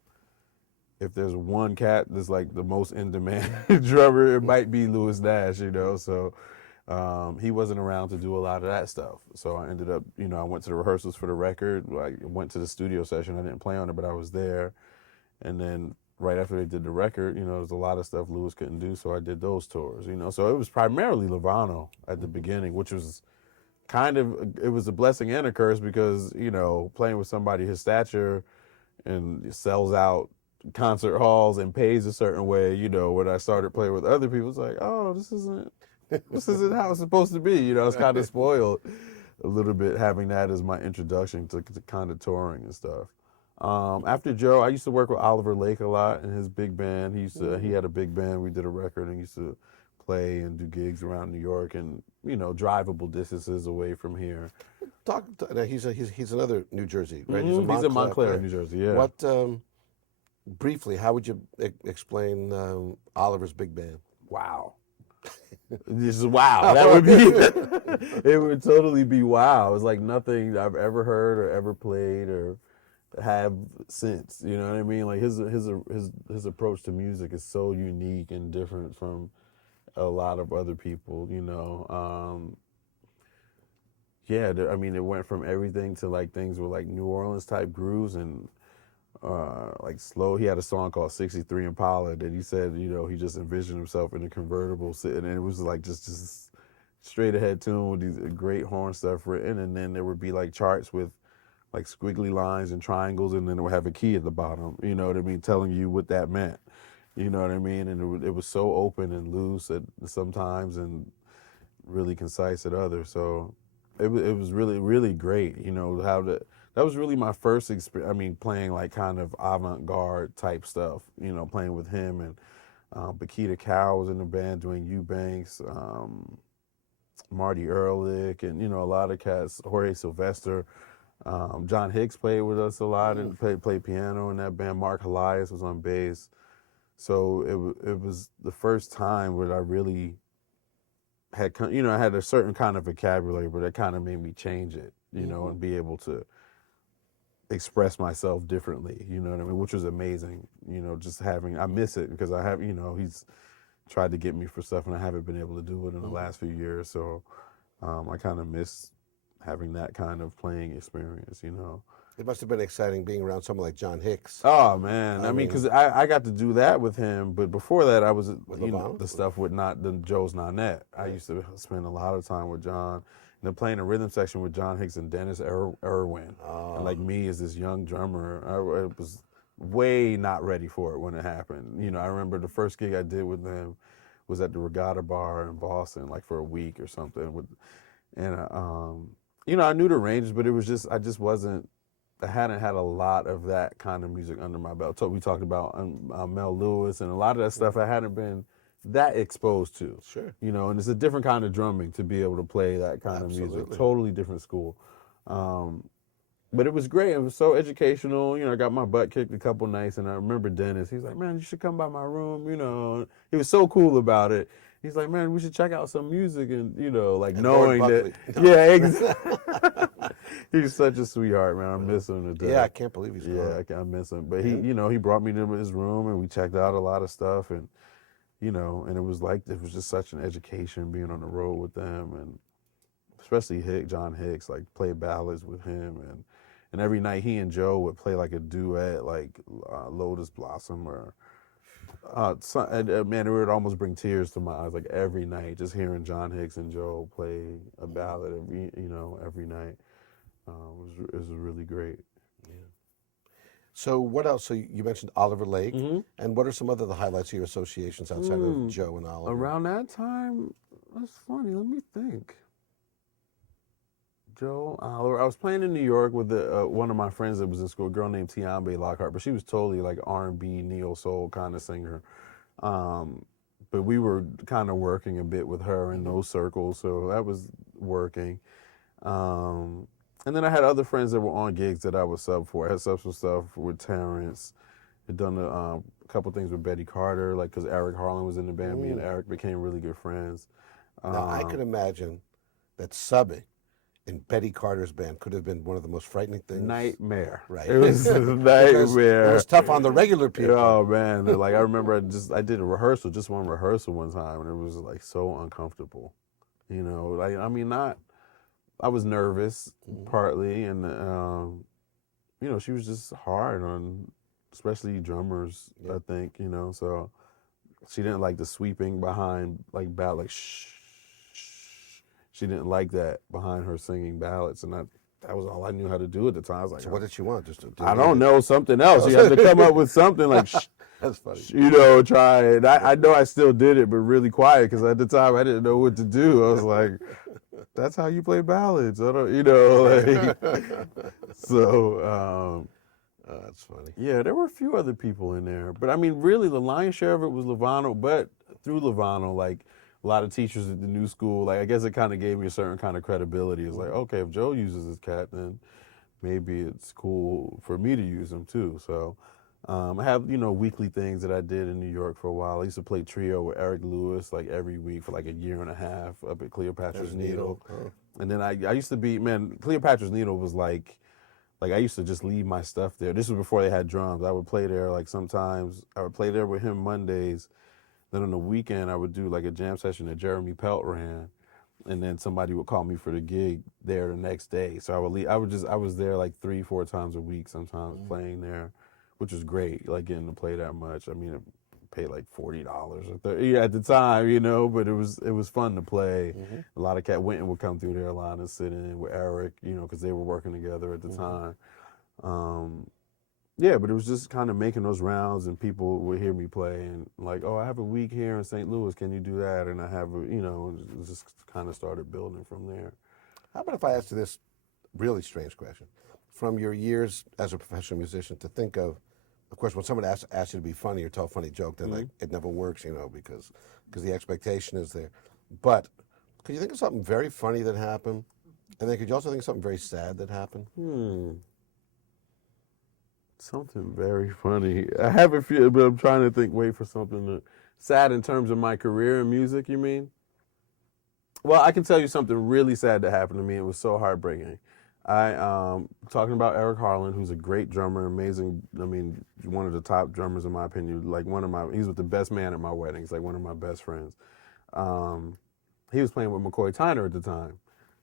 If there's one cat that's like the most in-demand drummer, it might be Louis Nash, So he wasn't around to do a lot of that stuff. So I ended up, I went to the rehearsals for the record. I went to the studio session. I didn't play on it, but I was there. And then right after they did the record, there's a lot of stuff Louis couldn't do, so I did those tours, So it was primarily Levano at the beginning, which was it was a blessing and a curse because, playing with somebody his stature and sells out concert halls and pays a certain way, when I started playing with other people, it's like, oh, this isn't how it's supposed to be. It's kind of spoiled a little bit having that as my introduction to kind of touring and stuff. After Joe, I used to work with Oliver Lake a lot and his big band. He had a big band. We did a record and used to play and do gigs around New York and, drivable distances away from here. Now he's another New Jersey, right? Mm-hmm. He's in Montclair, New Jersey, yeah. What, briefly, how would you explain Oliver's big band? Wow. This is wow. That would be, it would totally be wow. It's like nothing I've ever heard or ever played or have since. You know what I mean? Like his approach to music is so unique and different from a lot of other people, Yeah, it went from everything to like things with like New Orleans type grooves and like slow. He had a song called 63 Impala that he said, he just envisioned himself in a convertible sitting, and it was like just straight ahead tune with these great horn stuff written, and then there would be like charts with like squiggly lines and triangles, and then it would have a key at the bottom, you know what I mean, telling you what that meant, you know what I mean, and it was so open and loose at sometimes and really concise at others, so it was really, really great, that was really my first experience, playing like kind of avant-garde type stuff, playing with him, and Bakita Cow was in the band doing Eubanks, Marty Ehrlich, and, a lot of cats, Jorge Sylvester, John Hicks played with us a lot and played piano in that band. Mark Elias was on bass. So it was the first time where I really had, I had a certain kind of vocabulary, but it kind of made me change it, and be able to express myself differently, you know what I mean, which was amazing, just having, I miss it because I have, he's tried to get me for stuff and I haven't been able to do it in the last few years. So I kind of miss having that kind of playing experience, It must have been exciting being around someone like John Hicks. Oh man, I mean, because I got to do that with him, but before that I was, the stuff with the Joe's Nonette. I used to spend a lot of time with John, and then playing a rhythm section with John Hicks and Dennis Irwin, and like me as this young drummer, I was way not ready for it when it happened. I remember the first gig I did with them was at the Regatta Bar in Boston, like for a week or something, and I knew the ranges, but it was just I hadn't had a lot of that kind of music under my belt. We talked about Mel Lewis and a lot of that stuff I hadn't been that exposed to. Sure. And it's a different kind of drumming to be able to play that kind of music. Totally different school. But it was great. It was so educational. I got my butt kicked a couple nights, and I remember Dennis. He was like, man, you should come by my room. He was so cool about it. He's like, man, we should check out some music, and like and knowing that. Yeah, exactly. He's such a sweetheart, man. I miss him to death. Yeah, I can't believe he's gone. Yeah, I miss him. But he brought me to his room, and we checked out a lot of stuff, and and it was just such an education being on the road with them, and especially John Hicks, like play ballads with him, and every night he and Joe would play like a duet, like Lotus Blossom or. Man, it would almost bring tears to my eyes. Like every night, just hearing John Hicks and Joe play a ballad every night, it was really great. Yeah. So what else? So you mentioned Oliver Lake, and what are some other the highlights of your associations outside of Joe and Oliver? Around that time, that's funny. Let me think. Joe, Oliver. I was playing in New York with one of my friends that was in school, a girl named Tiambe Lockhart, but she was totally like R&B, neo soul kind of singer. But we were kind of working a bit with her in those circles, so that was working. And then I had other friends that were on gigs that I was sub for. I had sub some stuff with Terrence. Had done a couple things with Betty Carter, like because Eric Harlem was in the band. Me and Eric became really good friends. Now I could imagine that subbing in Betty Carter's band could have been one of the most frightening things. Nightmare. Right. It was a nightmare. It was tough on the regular people. Oh man, like I remember I did a rehearsal, just one rehearsal one time, and it was like so uncomfortable. I was nervous partly, and she was just hard on especially drummers, I think, you know, so she didn't like the sweeping behind, like, ballad, like, shh, shh. She didn't like that behind her singing ballads, and that was all I knew how to do at the time. I was like, So what did she want? Just to I don't know, something else. You had to come up with something like, shh, That's funny. you know, try it. I know I still did it, but really quiet, because at the time I didn't know what to do. I was like, that's how you play ballads. I don't, you know, like, so, That's funny. yeah, there were a few other people in there. But I mean, really, the lion's share of it was Lovano, but through Lovano, like, a lot of teachers at the new school, like, I guess it kind of gave me a certain kind of credibility. It's like, okay, if Joe uses his cat, then maybe it's cool for me to use him too. So I have, you know, weekly things that I did in New York for a while. I used to play trio with Eric Lewis like every week for like a year and a half up at Cleopatra's Needle. Oh. And then I used to be, man, Cleopatra's Needle was like I used to just leave my stuff there. This was before they had drums. I would play there like sometimes. I would play there with him Mondays. Then on the weekend, I would do like a jam session that Jeremy Pelt ran. And then somebody would call me for the gig there the next day. So I would leave. I was there like 3-4 times a week sometimes playing there, which was great, like getting to play that much. I mean, I paid like $40 or $30 at the time, you know, but it was fun to play. A lot of Winton would come through there a lot and sit in with Eric, you know, because they were working together at the time. Yeah, but it was just kind of making those rounds, and people would hear me play and like, oh, I have a week here in St. Louis. Can you do that? And I have, you know, just kind of started building from there. How about if I asked you this really strange question? From your years as a professional musician, to think of course, when someone asks you to be funny or tell a funny joke, then like it never works, you know, because the expectation is there. But could you think of something very funny that happened? And then could you also think of something very sad that happened? Something very funny. I have a few, but I'm trying to think, wait for something sad in terms of my career in music, you mean? Well, I can tell you something really sad that happened to me. It was so heartbreaking. Talking about Eric Harlan, who's a great drummer, amazing, I mean, one of the top drummers in my opinion, like he was the best man at my wedding. He's like one of my best friends. He was playing with McCoy Tyner at the time.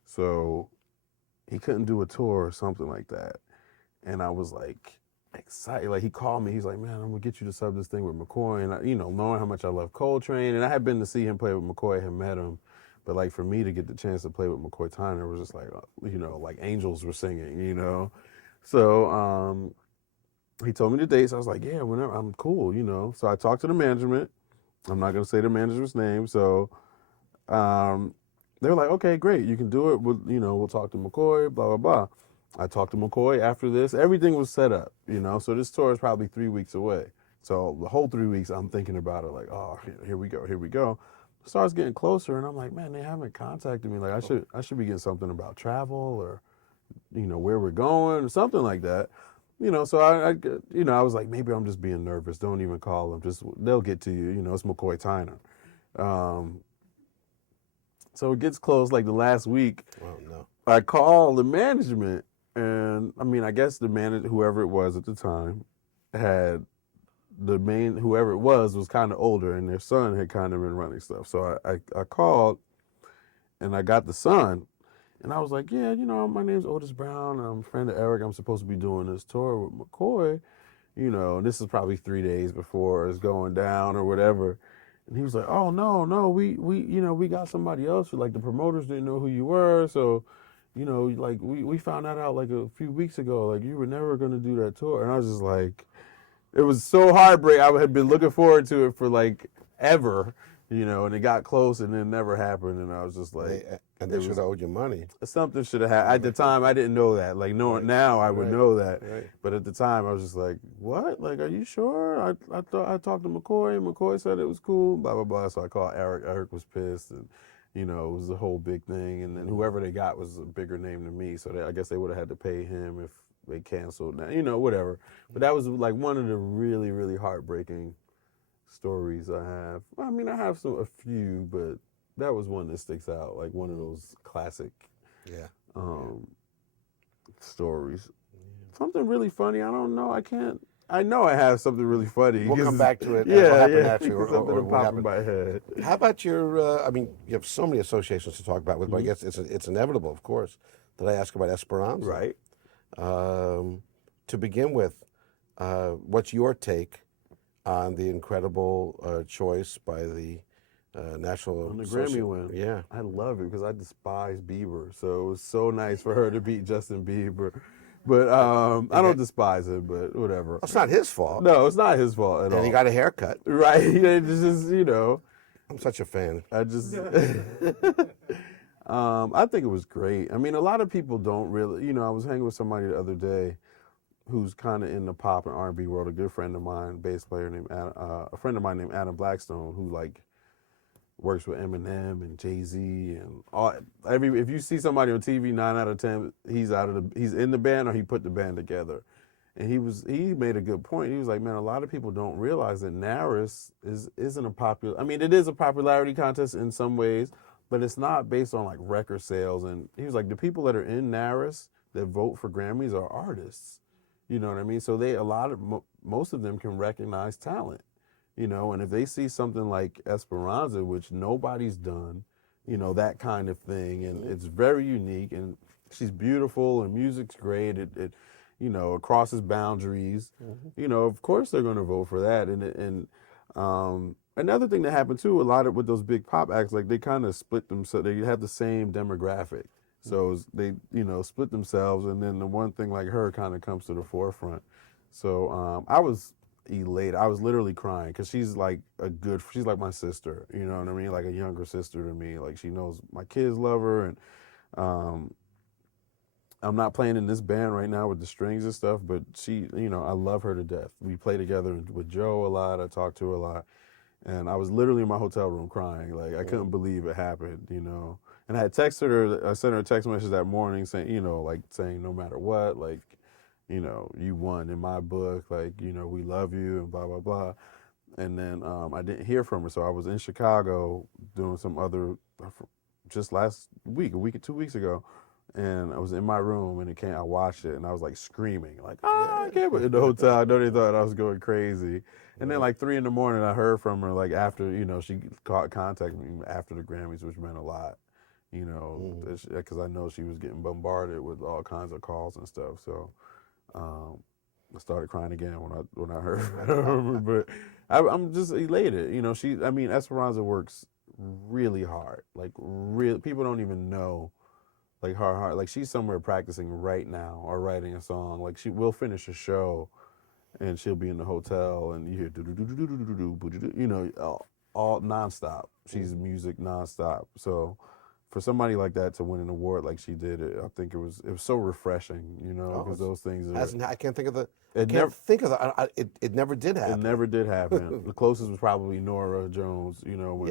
So he couldn't do a tour or something like that. And I was like, excited. Like he called me. He's like, man, I'm gonna get you to sub this thing with McCoy. And I, you know, knowing how much I love Coltrane, and I had been to see him play with McCoy, had met him, but like for me to get the chance to play with McCoy Tyner was just like, you know, like angels were singing, you know. So he told me the dates. I was like, yeah, whenever, I'm cool, you know. So I talked to the management. I'm not gonna say the manager's name. So they were like, okay, great, you can do it. We'll talk to McCoy, blah blah blah. I talked to McCoy after this. Everything was set up, you know. So this tour is probably 3 weeks away. So the whole 3 weeks, I'm thinking about it, like, oh, here we go, here we go. Starts getting closer, and I'm like, man, they haven't contacted me. Like, I should be getting something about travel or, you know, where we're going or something like that. You know, so I was like, maybe I'm just being nervous. Don't even call them. Just they'll get to you. You know, it's McCoy Tyner. So it gets close, like the last week. Oh no! I call the management. And I mean, I guess the manager, whoever it was at the time, had whoever it was kind of older, and their son had kind of been running stuff. So I called, and I got the son, and I was like, yeah, you know, my name's Otis Brown. I'm a friend of Eric. I'm supposed to be doing this tour with McCoy, you know, and this is probably 3 days before it's going down or whatever. And he was like, oh no, we got somebody else. Like the promoters didn't know who you were, so. You know, like we found that out like a few weeks ago, like you were never going to do that tour. And I was just like, it was so heartbreaking. I had been looking forward to it for like ever, you know, and it got close and it never happened. And I was just like. And they should have owed you money. Something should have happened. At the time, I didn't know that. Like, now I would know that. Right. But at the time, I was just like, what? Like, are you sure? I thought I talked to McCoy, and McCoy said it was cool, blah, blah, blah. So I called Eric. Eric was pissed. And, you know, it was a whole big thing. And then whoever they got was a bigger name than me. So I guess they would have had to pay him if they canceled. Now, you know, whatever. But that was like one of the really, really heartbreaking stories I have. I mean, I have a few, but that was one that sticks out. Like one of those classic stories. Something really funny. I don't know. I know I have something really funny. We'll come back to it. Yeah, what happened naturally, something or that what popped in happened. my head. How about your? I mean, you have so many associations to talk about with, but I guess it's inevitable, of course, that I ask about Esperanza. Right. To begin with, what's your take on the incredible choice by the National On the Grammy win. Yeah. I love it because I despise Bieber. So it was so nice for her to beat Justin Bieber. But I don't despise him, but whatever. It's not his fault. No, it's not his fault at all. And he got a haircut. Right. It's just, you know. I'm such a fan. I just, I think it was great. I mean, a lot of people don't really, you know, I was hanging with somebody the other day who's kind of in the pop and R&B world, a good friend of mine, bass player named, a friend of mine named Adam Blackstone, who like works with Eminem and Jay-Z and all, if you see somebody on TV, 9 out of 10, he's in the band or he put the band together. And he made a good point. He was like, man, a lot of people don't realize that NARAS isn't a popular, I mean, it is a popularity contest in some ways, but it's not based on like record sales. And he was like, the people that are in NARAS that vote for Grammys are artists. You know what I mean? So most of them can recognize talent, you know, and if they see something like Esperanza, which nobody's done, you know, that kind of thing, and it's very unique, and she's beautiful, and music's great, it you know, it crosses boundaries, you know, of course they're going to vote for that. And another thing that happened too, a lot of with those big pop acts, like they kind of split them, so they have the same demographic. So they, you know, split themselves, and then the one thing like her kind of comes to the forefront. So I was elated. I was literally crying because she's like she's like my sister, you know what I mean? Like a younger sister to me. Like she knows my kids love her, and I'm not playing in this band right now with the strings and stuff, but she, you know, I love her to death. We play together with Joe a lot. I talk to her a lot. And I was literally in my hotel room crying. Like, I couldn't believe it happened, you know. And I had texted her, I sent her a text message that morning saying, you know, like saying no matter what, like, you know, you won in my book, like, you know, we love you and blah, blah, blah. And then I didn't hear from her. So I was in Chicago doing some other, just last week, 2 weeks ago. And I was in my room and I watched it and I was like screaming, like, I can't believe in the hotel. I know they thought I was going crazy. And then like 3 a.m, I heard from her, like after, you know, she contacted me after the Grammys, which meant a lot, you know, because I know she was getting bombarded with all kinds of calls and stuff. So I started crying again when I heard from her. But I'm just elated. You know, Esperanza works really hard. Like, people don't even know. Like her heart, like she's somewhere practicing right now or writing a song. Like we'll finish a show, and she'll be in the hotel, and you hear you know, all nonstop. She's music nonstop. So, for somebody like that to win an award like she did, I think it was so refreshing. You know, because those things are. I can't think of the. It never did happen. It never did happen. The closest was probably Norah Jones. You know,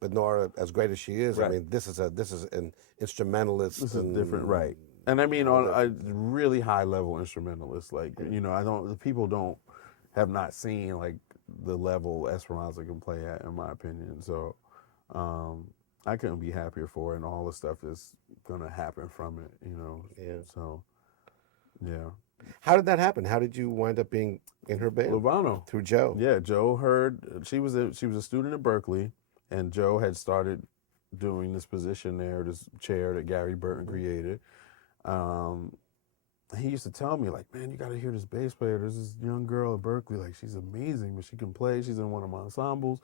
but Norah, as great as she is, right. I mean, this is an instrumentalist. This is different, right? And I mean, on a really high level instrumentalist. Like, you know, people have not seen like the level Esperanza can play at, in my opinion. So, I couldn't be happier for it, and all the stuff that's gonna happen from it. You know. Yeah. So, yeah. How did that happen? How did you wind up being in her band? Lovano. Through Joe. Yeah, Joe heard she was a student at Berkeley, and Joe had started doing this position there, this chair that Gary Burton created. He used to tell me, like, man, you got to hear this bass player. There's this young girl at Berkeley, like, she's amazing, but she can play. She's in one of my ensembles.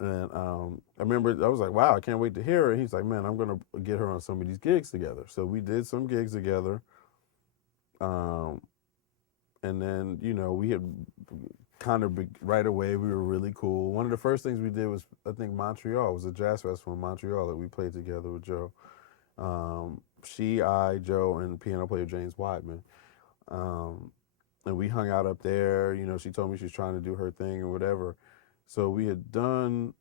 And I remember, I was like, wow, I can't wait to hear her. And he's like, man, I'm going to get her on some of these gigs together. So we did some gigs together. And then, you know, we had kind of right away, we were really cool. One of the first things we did was, I think, Montreal. It was a jazz festival in Montreal that we played together with Joe. Joe, and piano player James Weidman. And we hung out up there. You know, she told me she was trying to do her thing or whatever. So we had done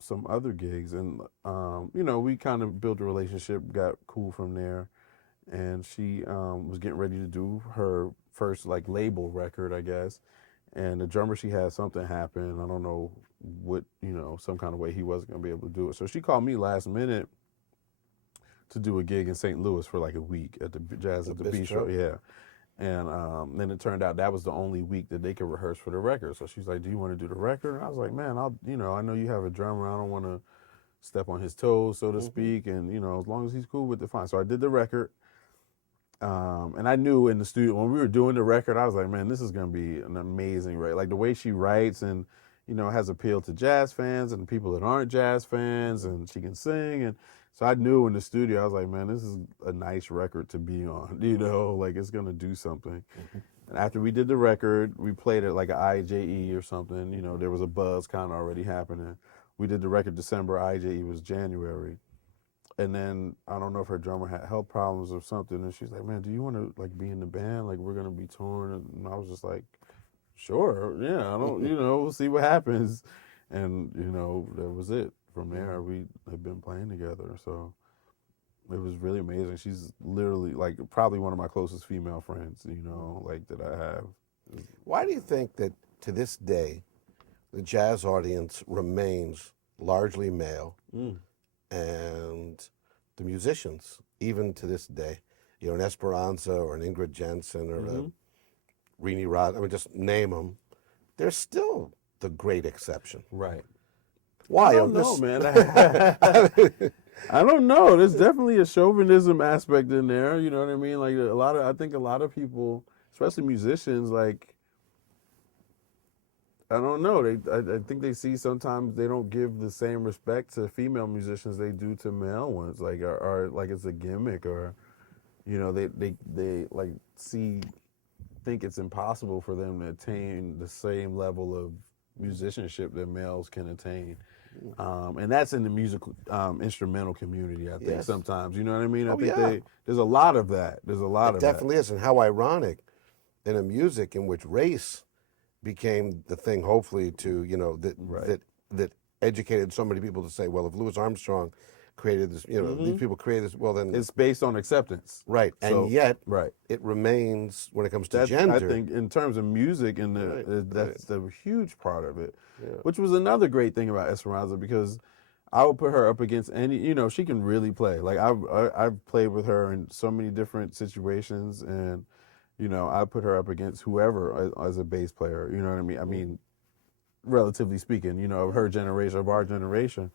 some other gigs, and, you know, we kind of built a relationship, got cool from there. And she was getting ready to do her first, like, label record, I guess. And the drummer she had, something happened. I don't know what, you know, some kind of way he wasn't going to be able to do it. So she called me last minute to do a gig in St. Louis for like a week at the Jazz at the Bistro. Yeah. And then it turned out that was the only week that they could rehearse for the record. So she's like, do you want to do the record? And I was like, man, I know you have a drummer. I don't want to step on his toes, so to speak. And, you know, as long as he's cool with it, fine. So I did the record. And I knew in the studio when we were doing the record, I was like, man, this is gonna be an amazing record. Like the way she writes and has appeal to jazz fans and people that aren't jazz fans, and she can sing. And so I knew in the studio, I was like, man, this is a nice record to be on. Like it's gonna do something. And after we did the record, we played it like an IJE or something. There was a buzz kind of already happening. We did the record December, IJE was January. And then I don't know if her drummer had health problems or something, and she's like, "Man, do you want to like be in the band? Like we're gonna be touring." And I was just like, "Sure, yeah. I don't, we'll see what happens." And that was it. From there, we have been playing together. So it was really amazing. She's literally like probably one of my closest female friends, like that I have. Why do you think that to this day, the jazz audience remains largely male? And the musicians, even to this day, an Esperanza or an Ingrid Jensen or a Rini Rod, I mean, just name them, they're still the great exception. Right. Why? I don't know, man. I don't know. There's definitely a chauvinism aspect in there. You know what I mean? Like I think a lot of people, especially musicians, like, I don't know. I think they see sometimes they don't give the same respect to female musicians they do to male ones. Like, or like it's a gimmick, or they like think it's impossible for them to attain the same level of musicianship that males can attain. And that's in the musical instrumental community. I think sometimes, you know what I mean. I think there's a lot of that. There's a lot of that. It definitely is, and how ironic in a music in which race became the thing, hopefully, to that educated so many people to say, well, if Louis Armstrong created this, these people created this, well, then it's based on acceptance, right? So, and yet, right, it remains when it comes to gender. I think in terms of music, and that's the huge part of it, which was another great thing about Esperanza, because I would put her up against any, she can really play. Like I've played with her in so many different situations, and I put her up against whoever as a bass player. You know what I mean? I mean, relatively speaking, of her generation, of our generation.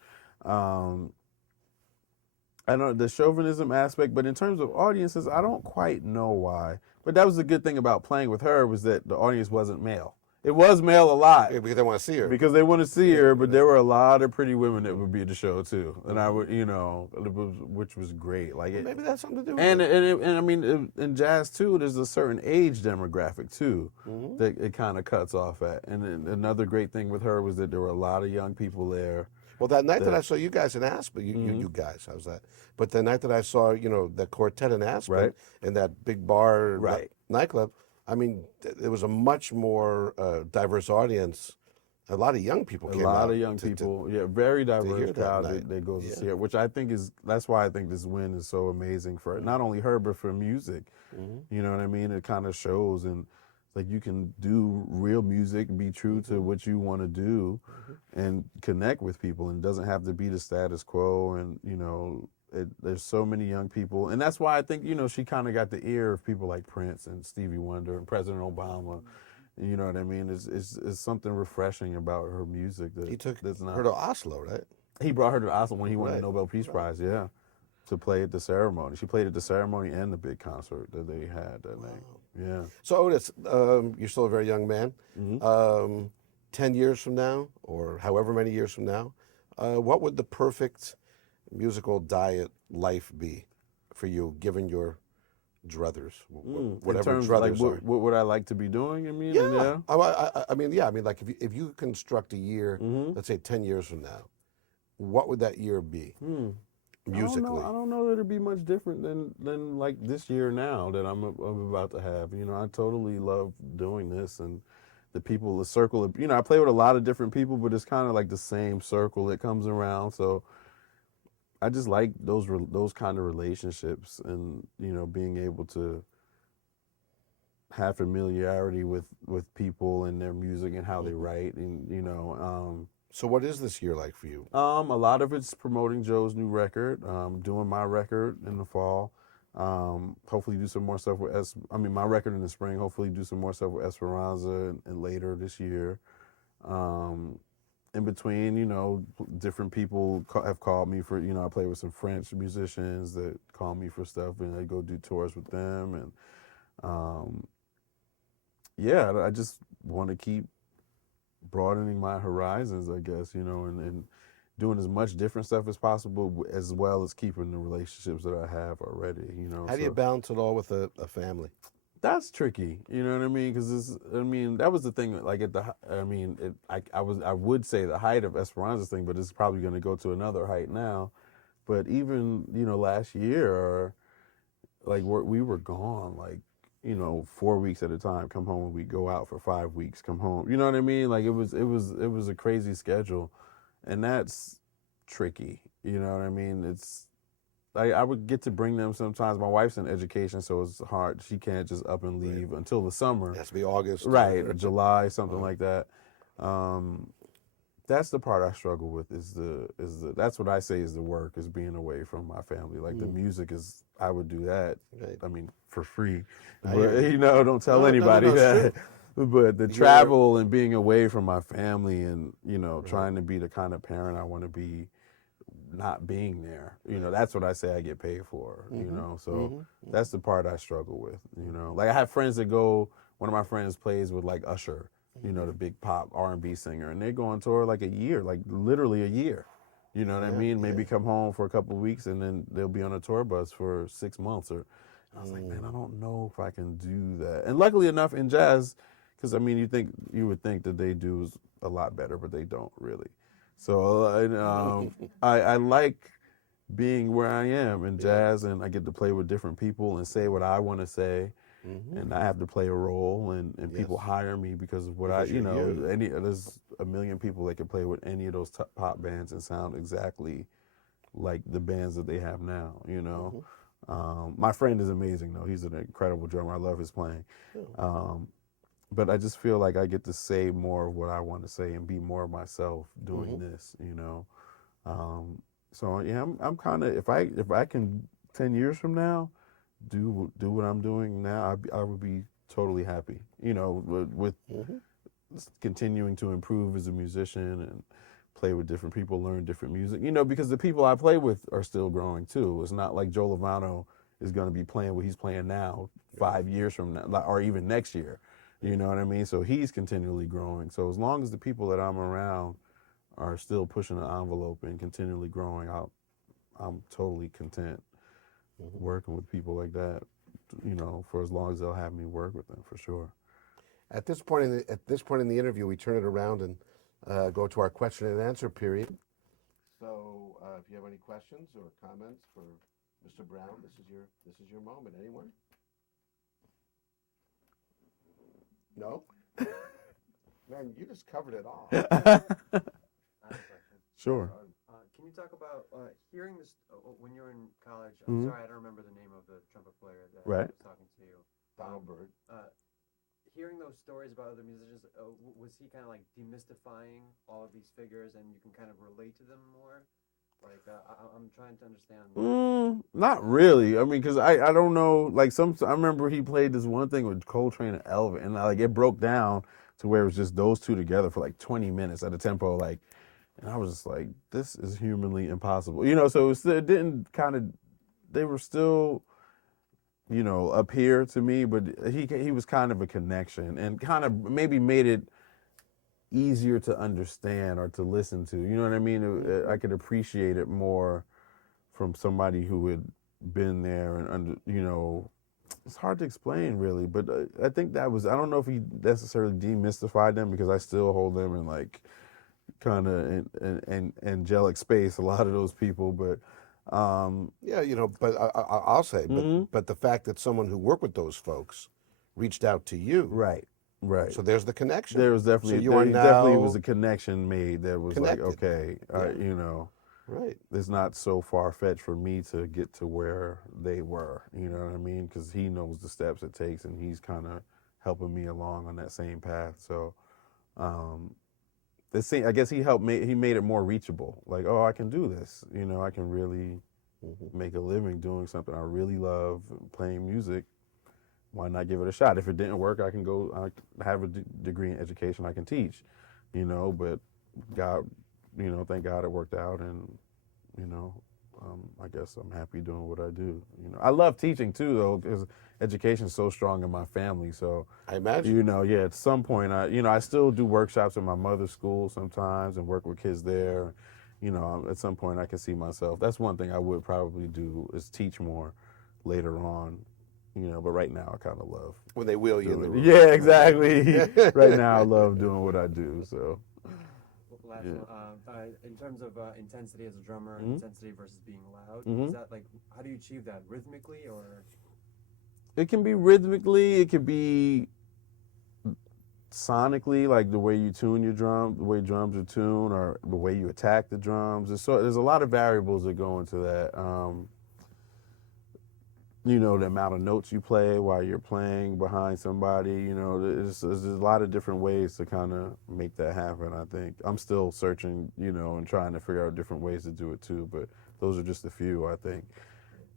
I know the chauvinism aspect, but in terms of audiences, I don't quite know why. But that was the good thing about playing with her, was that the audience wasn't male. It was male a lot. Yeah, because they want to see her. Because they want to see her, but there were a lot of pretty women that would be at the show too, and I would, which was great. Like maybe that's something to do with and it. And I mean, in jazz too, there's a certain age demographic too that it kind of cuts off at. And then another great thing with her was that there were a lot of young people there. Well, that night that I saw you guys in Aspen, you guys, how's that? But the night that I saw, the quartet in Aspen, in that big bar nightclub, I mean, it was a much more diverse audience. A lot of young people came out. A lot of young people, very diverse crowd that goes to see her, which I think that's why I think this win is so amazing for not only her, but for music. You know what I mean? It kind of shows, and like you can do real music, be true to what you want to do, and connect with people, and it doesn't have to be the status quo, and there's so many young people, and that's why I think she kind of got the ear of people like Prince and Stevie Wonder and President Obama. You know what I mean? It's something refreshing about her music. He took her to Oslo, right? He brought her to Oslo when he won the Nobel Peace Prize. Yeah, to play at the ceremony. She played at the ceremony and the big concert that they had that night. Yeah. So Otis, you're still a very young man. 10 years from now, or however many years from now, what would the perfect musical diet life be for you, given your druthers, whatever in terms druthers like, are? what would I like to be doing? I mean, I mean, like if you construct a year, let's say 10 years from now, what would that year be musically? I don't know that it'd be much different than like this year now that I'm about to have. I totally love doing this, and the circle of, I play with a lot of different people, but it's kind of like the same circle that comes around. So I just like those kind of relationships, and being able to have familiarity with people and their music and how they write, and So what is this year like for you? a lot of it's promoting Joe's new record, doing my record in the fall, hopefully do some more stuff with my record in the spring, hopefully do some more stuff with Esperanza and later this year. in between, different people have called me for, I play with some French musicians that call me for stuff, and I go do tours with them. And yeah, I just want to keep broadening my horizons, I guess, and doing as much different stuff as possible, as well as keeping the relationships that I have already, How do you balance it all with a family? That's tricky, you know what I mean? Because that was the thing. Like I would say the height of Esperanza's thing, but it's probably going to go to another height now. But even last year, like we were gone, like 4 weeks at a time. Come home, and we go out for 5 weeks. Come home, you know what I mean? Like it was a crazy schedule, and that's tricky. You know what I mean? It's I would get to bring them sometimes. My wife's in education, so it's hard. She can't just up and leave until the summer. It has to be August. Right, or July, something like that. That's the part I struggle with is the that's what I say is the work, is being away from my family. Like the music is, I would do that. Right. I mean, for free. But, don't tell anybody no, that. But the travel and being away from my family and, trying to be the kind of parent I want to be, not being there, that's what I say I get paid for, so that's the part I struggle with, like I have friends that go, one of my friends plays with like Usher, the big pop R&B singer, and they go on tour like a year, like literally a year, you know what I mean? Maybe come home for a couple of weeks and then they'll be on a tour bus for 6 months I was like, man, I don't know if I can do that. And luckily enough in jazz, because you would think that they do a lot better, but they don't really. So I like being where I am in jazz, and I get to play with different people and say what I want to say, and I have to play a role, and people hire me because of what there's a million people that can play with any of those pop bands and sound exactly like the bands that they have now, My friend is amazing though. He's an incredible drummer. I love his playing. But I just feel like I get to say more of what I want to say and be more of myself doing this, So yeah, I'm kind of, if I can 10 years from now do what I'm doing now, I would be totally happy, with continuing to improve as a musician and play with different people, learn different music, because the people I play with are still growing too. It's not like Joe Lovano is going to be playing what he's playing now 5 years from now, or even next year. You know what I mean? So he's continually growing. So as long as the people that I'm around are still pushing the envelope and continually growing, I'm totally content working with people like that, for as long as they'll have me work with them, for sure. At this point in the interview, we turn it around and go to our question and answer period. So if you have any questions or comments for Mr. Brown, this is your moment. Anyone? No? Man, you just covered it all. I have a question. Sure. Can you talk about hearing this when you were in college? Mhm. I'm sorry, I don't remember the name of the trumpet player that Right. was talking to you. Donald Byrd. Hearing those stories about other musicians, was he kind of like demystifying all of these figures, and you can kind of relate to them more? Like, I'm trying to understand. Not really. I mean, because I don't know. Like I remember he played this one thing with Coltrane and Elvis, and like it broke down to where it was just those two together for like 20 minutes at a tempo, like, and I was just like, this is humanly impossible, So it didn't kind of. They were still, up here to me, but he was kind of a connection and kind of maybe made it easier to understand or to listen to. You know what I mean? I could appreciate it more from somebody who had been there and it's hard to explain really, but I think I don't know if he necessarily demystified them, because I still hold them in like kind of an angelic space, a lot of those people, but but I'll say, but the fact that someone who worked with those folks reached out to you, right. So there's the connection. There was definitely, definitely was a connection made that was connected. Like, okay, right. It's not so far-fetched for me to get to where they were, you know what I mean? Because he knows the steps it takes, and he's kind of helping me along on that same path. So I guess he made it more reachable. Like, oh, I can do this. I can really make a living doing something I really love, playing music. Why not give it a shot? If it didn't work, I can go. I have a degree in education. I can teach, but God, thank God it worked out, and you know, I guess I'm happy doing what I do. I love teaching too, though, because education's so strong in my family. So I imagine. yeah, at some point, I still do workshops at my mother's school sometimes and work with kids there. At some point, I can see myself. That's one thing I would probably do is teach more later on. But right now, I kind of love When they wheel you in the room. Yeah, exactly. Right now, I love doing what I do. So. Last Yeah. one. In terms of intensity as a drummer, Mhm. intensity versus being loud, Mhm. is that like, how do you achieve that rhythmically or? It can be rhythmically, it could be sonically, like the way you tune your drum, the way drums are tuned, or the way you attack the drums. There's a lot of variables that go into that. The amount of notes you play while you're playing behind somebody. There's a lot of different ways to kind of make that happen. I think I'm still searching, and trying to figure out different ways to do it too. But those are just a few, I think.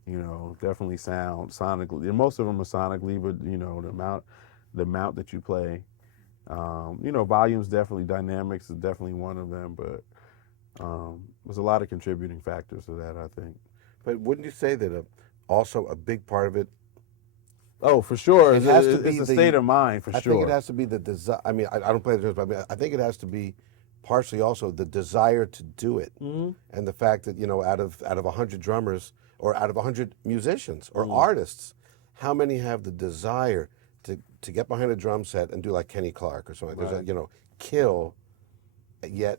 Definitely sound sonically. And most of them are sonically, but the amount that you play. Volume's definitely, dynamics is definitely one of them, but there's a lot of contributing factors to that, I think. But wouldn't you say that also a big part of it? Oh, for sure. It has to be it's a the state of mind, for I sure. think it has to be the desire. I mean, I don't play the drums, but I think it has to be partially also the desire to do it, and the fact that out of 100 drummers or out of 100 musicians or artists, how many have the desire to get behind a drum set and do like Kenny Clark or something? Right. There's kill, yet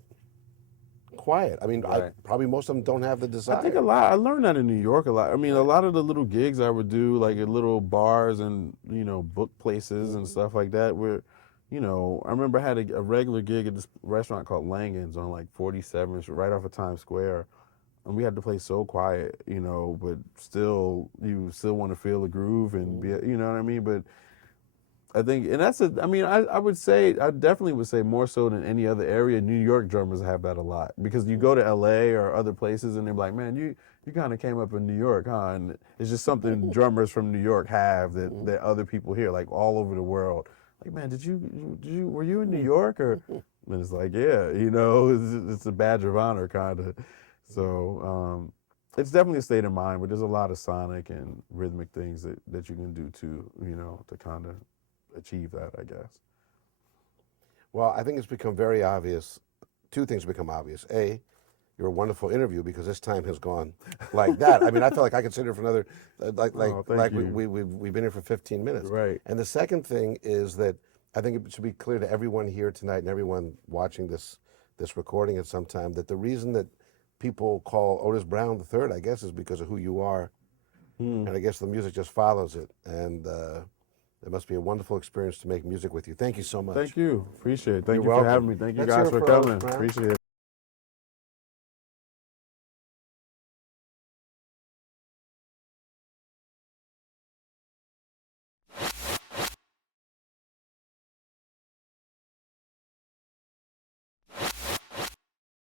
quiet. I mean, Right. probably most of them don't have the desire. I think a lot. I learned that in New York a lot. I mean, a lot of the little gigs I would do, like at little bars and book places and stuff like that, where, I remember I had a regular gig at this restaurant called Langan's on like 47th, right off of Times Square, and we had to play so quiet, but still you still want to feel the groove and be, you know what I mean, but. I think, and I would say, I definitely would say more so than any other area, New York drummers have that a lot. Because you go to LA or other places and they're like, man, you kind of came up in New York, huh? And it's just something drummers from New York have that other people hear, like all over the world. Like, man, were you in New York? Or, and it's like, yeah, it's a badge of honor, kind of. So, it's definitely a state of mind, but there's a lot of sonic and rhythmic things that you can do too, to kind of achieve that, I guess. Well, I think it's become very obvious. Two things become obvious. A, you're a wonderful interview because this time has gone like that. I mean, I felt like I could sit here for another, we've been here for 15 minutes. Right. And the second thing is that I think it should be clear to everyone here tonight and everyone watching this recording at some time that the reason that people call Otis Brown III, I guess, is because of who you are. And I guess the music just follows it. And it must be a wonderful experience to make music with you. Thank you so much. Thank you. Appreciate it. Thank You're you for welcome. having me. Thank you Let's hear guys it for for Otis coming. Brown. Appreciate it.